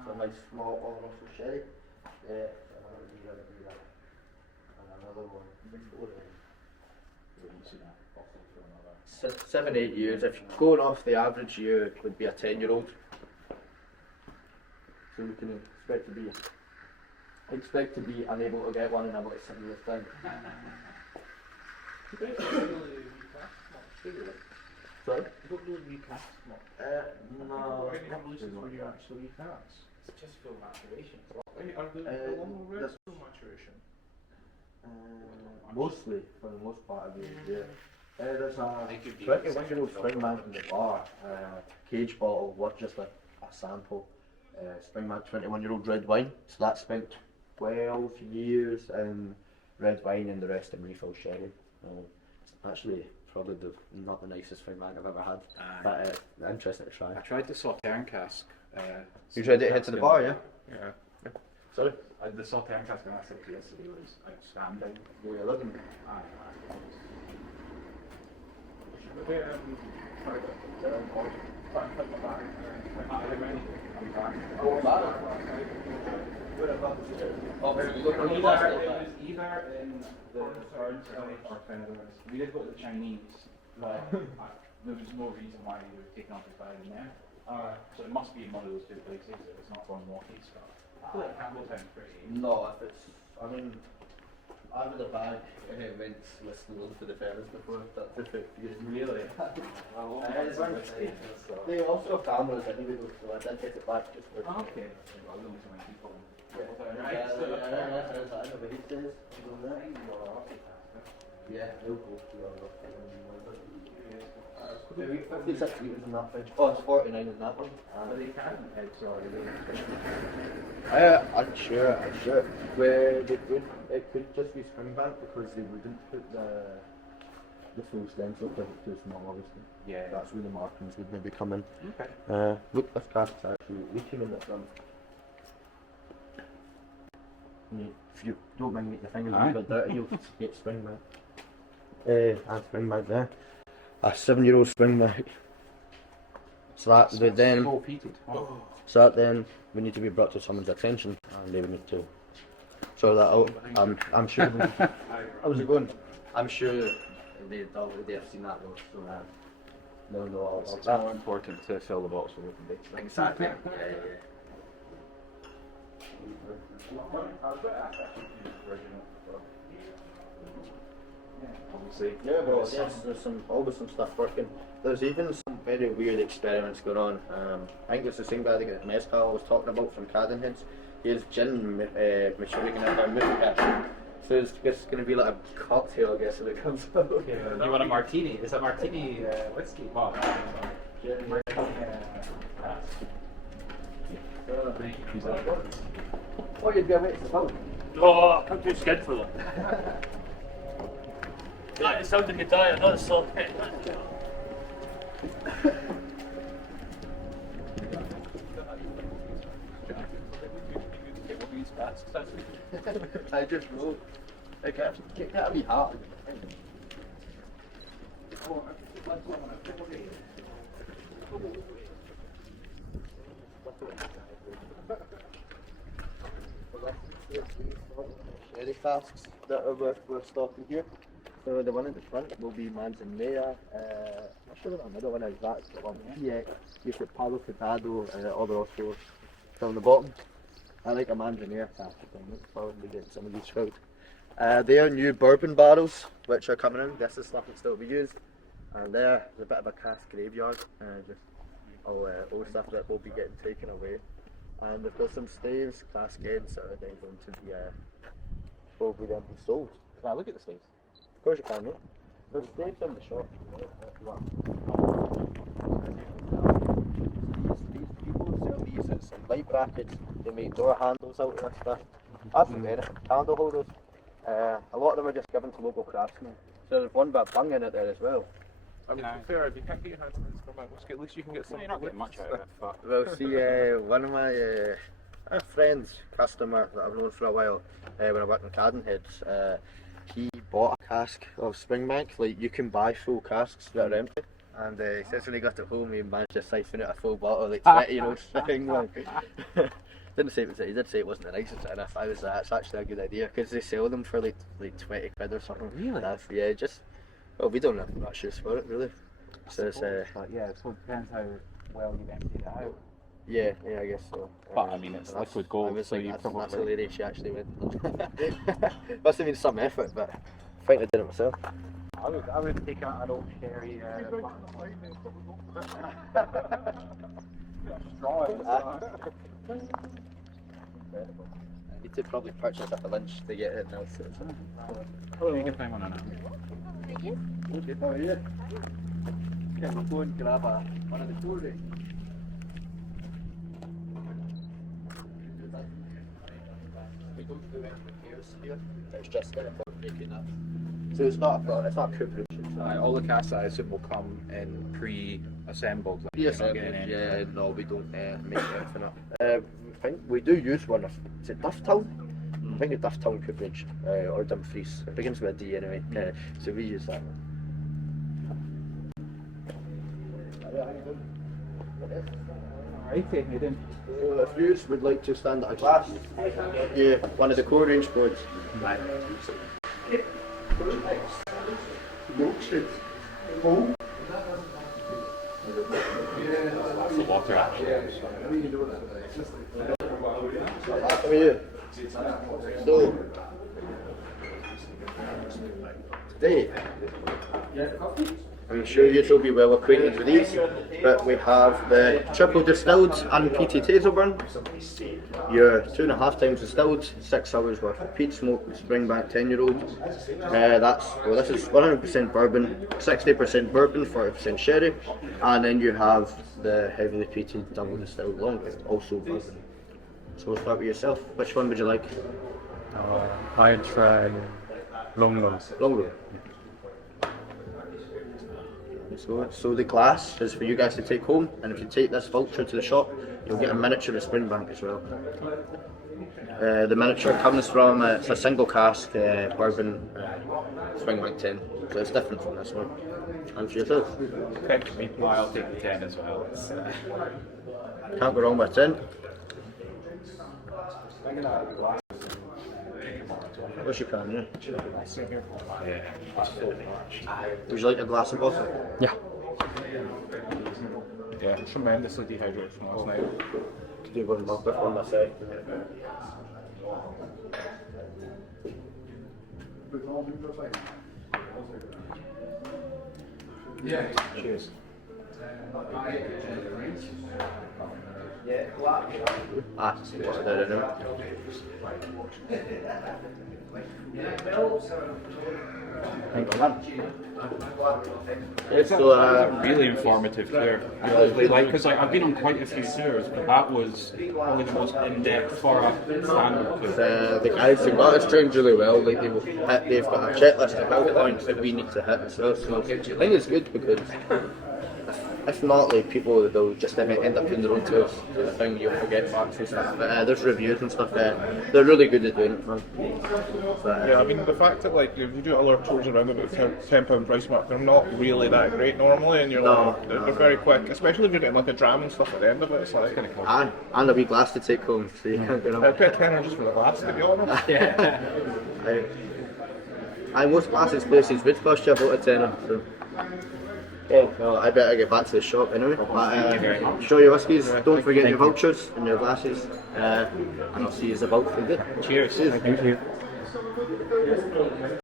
It's a nice small Oloroso sherry. Another Madeira, and another one. You see that. For another. 7, 8 years. If you're going off the average year, it would be a 10-year-old. So we can expect to be unable to get one in about 7 years time. Sorry? You don't really recast much. No. Where you actually recast. It's just full maturation. Are the normal reds full maturation? Mostly, for the most part of the year. There's a They could be 21-year-old Springbank in the bar, cage bottle, worth just a sample. Springbank 21-year-old red wine, so that spent 12 years in red wine and the rest in refill sherry. It's actually probably not the nicest Springbank I've ever had, but interesting to try. I tried the Sauterne cask. You tried it to the bar, yeah? Yeah. Sorry? The Sauterne cask in that city yesterday was outstanding. Where you living? Oh, bad. Where about? Oh, Either in the turns or feathers. We did go to the Chinese, but there was no reason why we would take on to buy them there. So it must be in one of those two places if it's not from Northeast. I feel like Campbelltown's pretty. No, if it's, I mean, I with a bag went with Sloan for the feathers before, that's the 50 years. Really? They also have cameras anyway, so I did take it back just for. Okay. Well, there's only so many people. Yeah, I know what he says. Yeah, they'll go through all of it. 56 litres in that fridge. Oh, it's 49 in that one. Are they cannon heads or are I'm sure. Where they could, it could just be Springbank because they wouldn't put the full stencil because it's too small, obviously. Yeah. That's where the markings would maybe come in. Okay. Look, this cask's actually leaking in the front. If you don't mind making your fingers a little bit dirty, you'll get Springbank. And Springbank there. A 7-year-old Springbank. So that then. So peated. Oh. So that then we need to be brought to someone's attention, and they would need to sort that out. I'm sure. How's it going? I'm sure they've seen that though, so they'll know all about It's that. more important to fill the box with open dates. Exactly. Obviously. Yeah, well, yes, there's always some stuff working. There's even some very weird experiments going on. I think it's the same guy that Mezcal was talking about from Cadenheads. He has gin maturing in their Muficat. So it's just going to be like a cocktail, I guess, when it comes out. You want a martini? It's a martini whiskey. Wow. Oh, you'd be a wait to phone. Oh, I'm too scared for that. It sounds like a diet, not a salt. I just wrote. I can't be hard. Sherry casks that we're stocking here. So the one in the front will be Manzanilla. I'm not sure what the middle one is. That's the one. Yeah, you've got Palo Furtado, Oloroso from the bottom. I like a Manzanilla cask. I'm probably getting some of these filled. They are new bourbon barrels which are coming in. This is stuff that still be used. And there's a bit of a cask graveyard. Just all old stuff that will be getting taken away. And they've got some staves, cascades that are then going to be will be then be sold. Can I look at the staves? Of course you can, mate. There's staves in the shop. These people sell these as some light brackets. They make door handles out of this stuff. That's anything. Candle holders. A lot of them are just given to local craftsmen. So there's one bit bung in it there as well. I mean, to be fair, if you can't get your hands on this from my whiskey, at least you can get some. You're not getting much out of it, but Well, see, one of my friends, customer that I've known for a while, when I worked in Cadenheads, he bought a cask of Springbank. Like, you can buy full casks that are empty. And he says when he got it home, he managed to siphon out a full bottle, like 20-year-old thing. Like, didn't say it was, he did say it wasn't the nicest, and I was that's actually a good idea because they sell them for like 20 quid or something. Really? Yeah, just well, we don't have much use for it really. So it's but yeah, so it depends how well you've emptied it out. yeah, I guess so. But I mean, it's That's- liquid gold, I was so like, you that's the probably. lady she actually went. Must have been some effort, but I think I did it myself. I would take out an old sherry. I need to probably purchase it for lunch to get it now. So Hello. You can find one on that. oh yeah. Okay, we'll go and grab one of the four. We go through it here. It's just for making that. So it's not cooperage. All the casks I assume will come in pre-assembled. Like, you're not getting any- Yeah, no, we don't make anything up. I think we do use one of, is it Dufftown? I think it's Dufftown cooperage, or Dumfries. It begins with a D anyway, so we use that one. Alrighty, you didn't. So if you would like to stand at a glass, yeah, one of the core range boards. That's the water actually. How are you? So, today, I'm sure you'll be well acquainted with these, but we have the triple distilled unpeated hazelburn. Your 2.5 times distilled, 6 hours worth of peat smoked Springbank 10-year-old. This is 100% bourbon, 60% bourbon, 40% sherry, and then you have the heavily peated double distilled long, also bourbon. So we'll start with yourself. Which one would you like? I try long nose. Long road. So the glass is for you guys to take home, and if you take this vulture to the shop, you'll get a miniature of Springbank as well. The miniature comes from it's a single cask bourbon Springbank 10, so it's different from this one. And for yourself, I'll take the 10 as well. can't go wrong with 10. What's your can, yeah? Would you like a glass of water? Yeah. Yeah, tremendously dehydrated from last night. Could do one more before my side. Cheers. Ah, what I don't know. It's So, really informative tour. I really like, because I've been on quite a few tours, but that was probably the most in-depth for a standard tour. the guys who got us trained really well. Like they've got a checklist of health points that we need to hit as well. So I think it's good because if not, like people they'll just end up doing their own tours. So I think you'll forget facts and stuff. But there's reviews and stuff. They're really good at doing it, man. But, Yeah, I mean the fact that like if you do other tours around about £10 price mark, they're not really that great normally, and you're like they're very quick, especially if you're getting like a dram and stuff at the end of it. It's like and a wee glass to take home, so you can't get I'd them. pay a tenner just for the glass, to be honest. Most glasses places would cost you about a tenner. So. Oh, well, I better get back to the shop anyway. But, enjoy your whiskies, don't forget your vouchers and your glasses, and I'll see you about for good. Cheers. Thank you.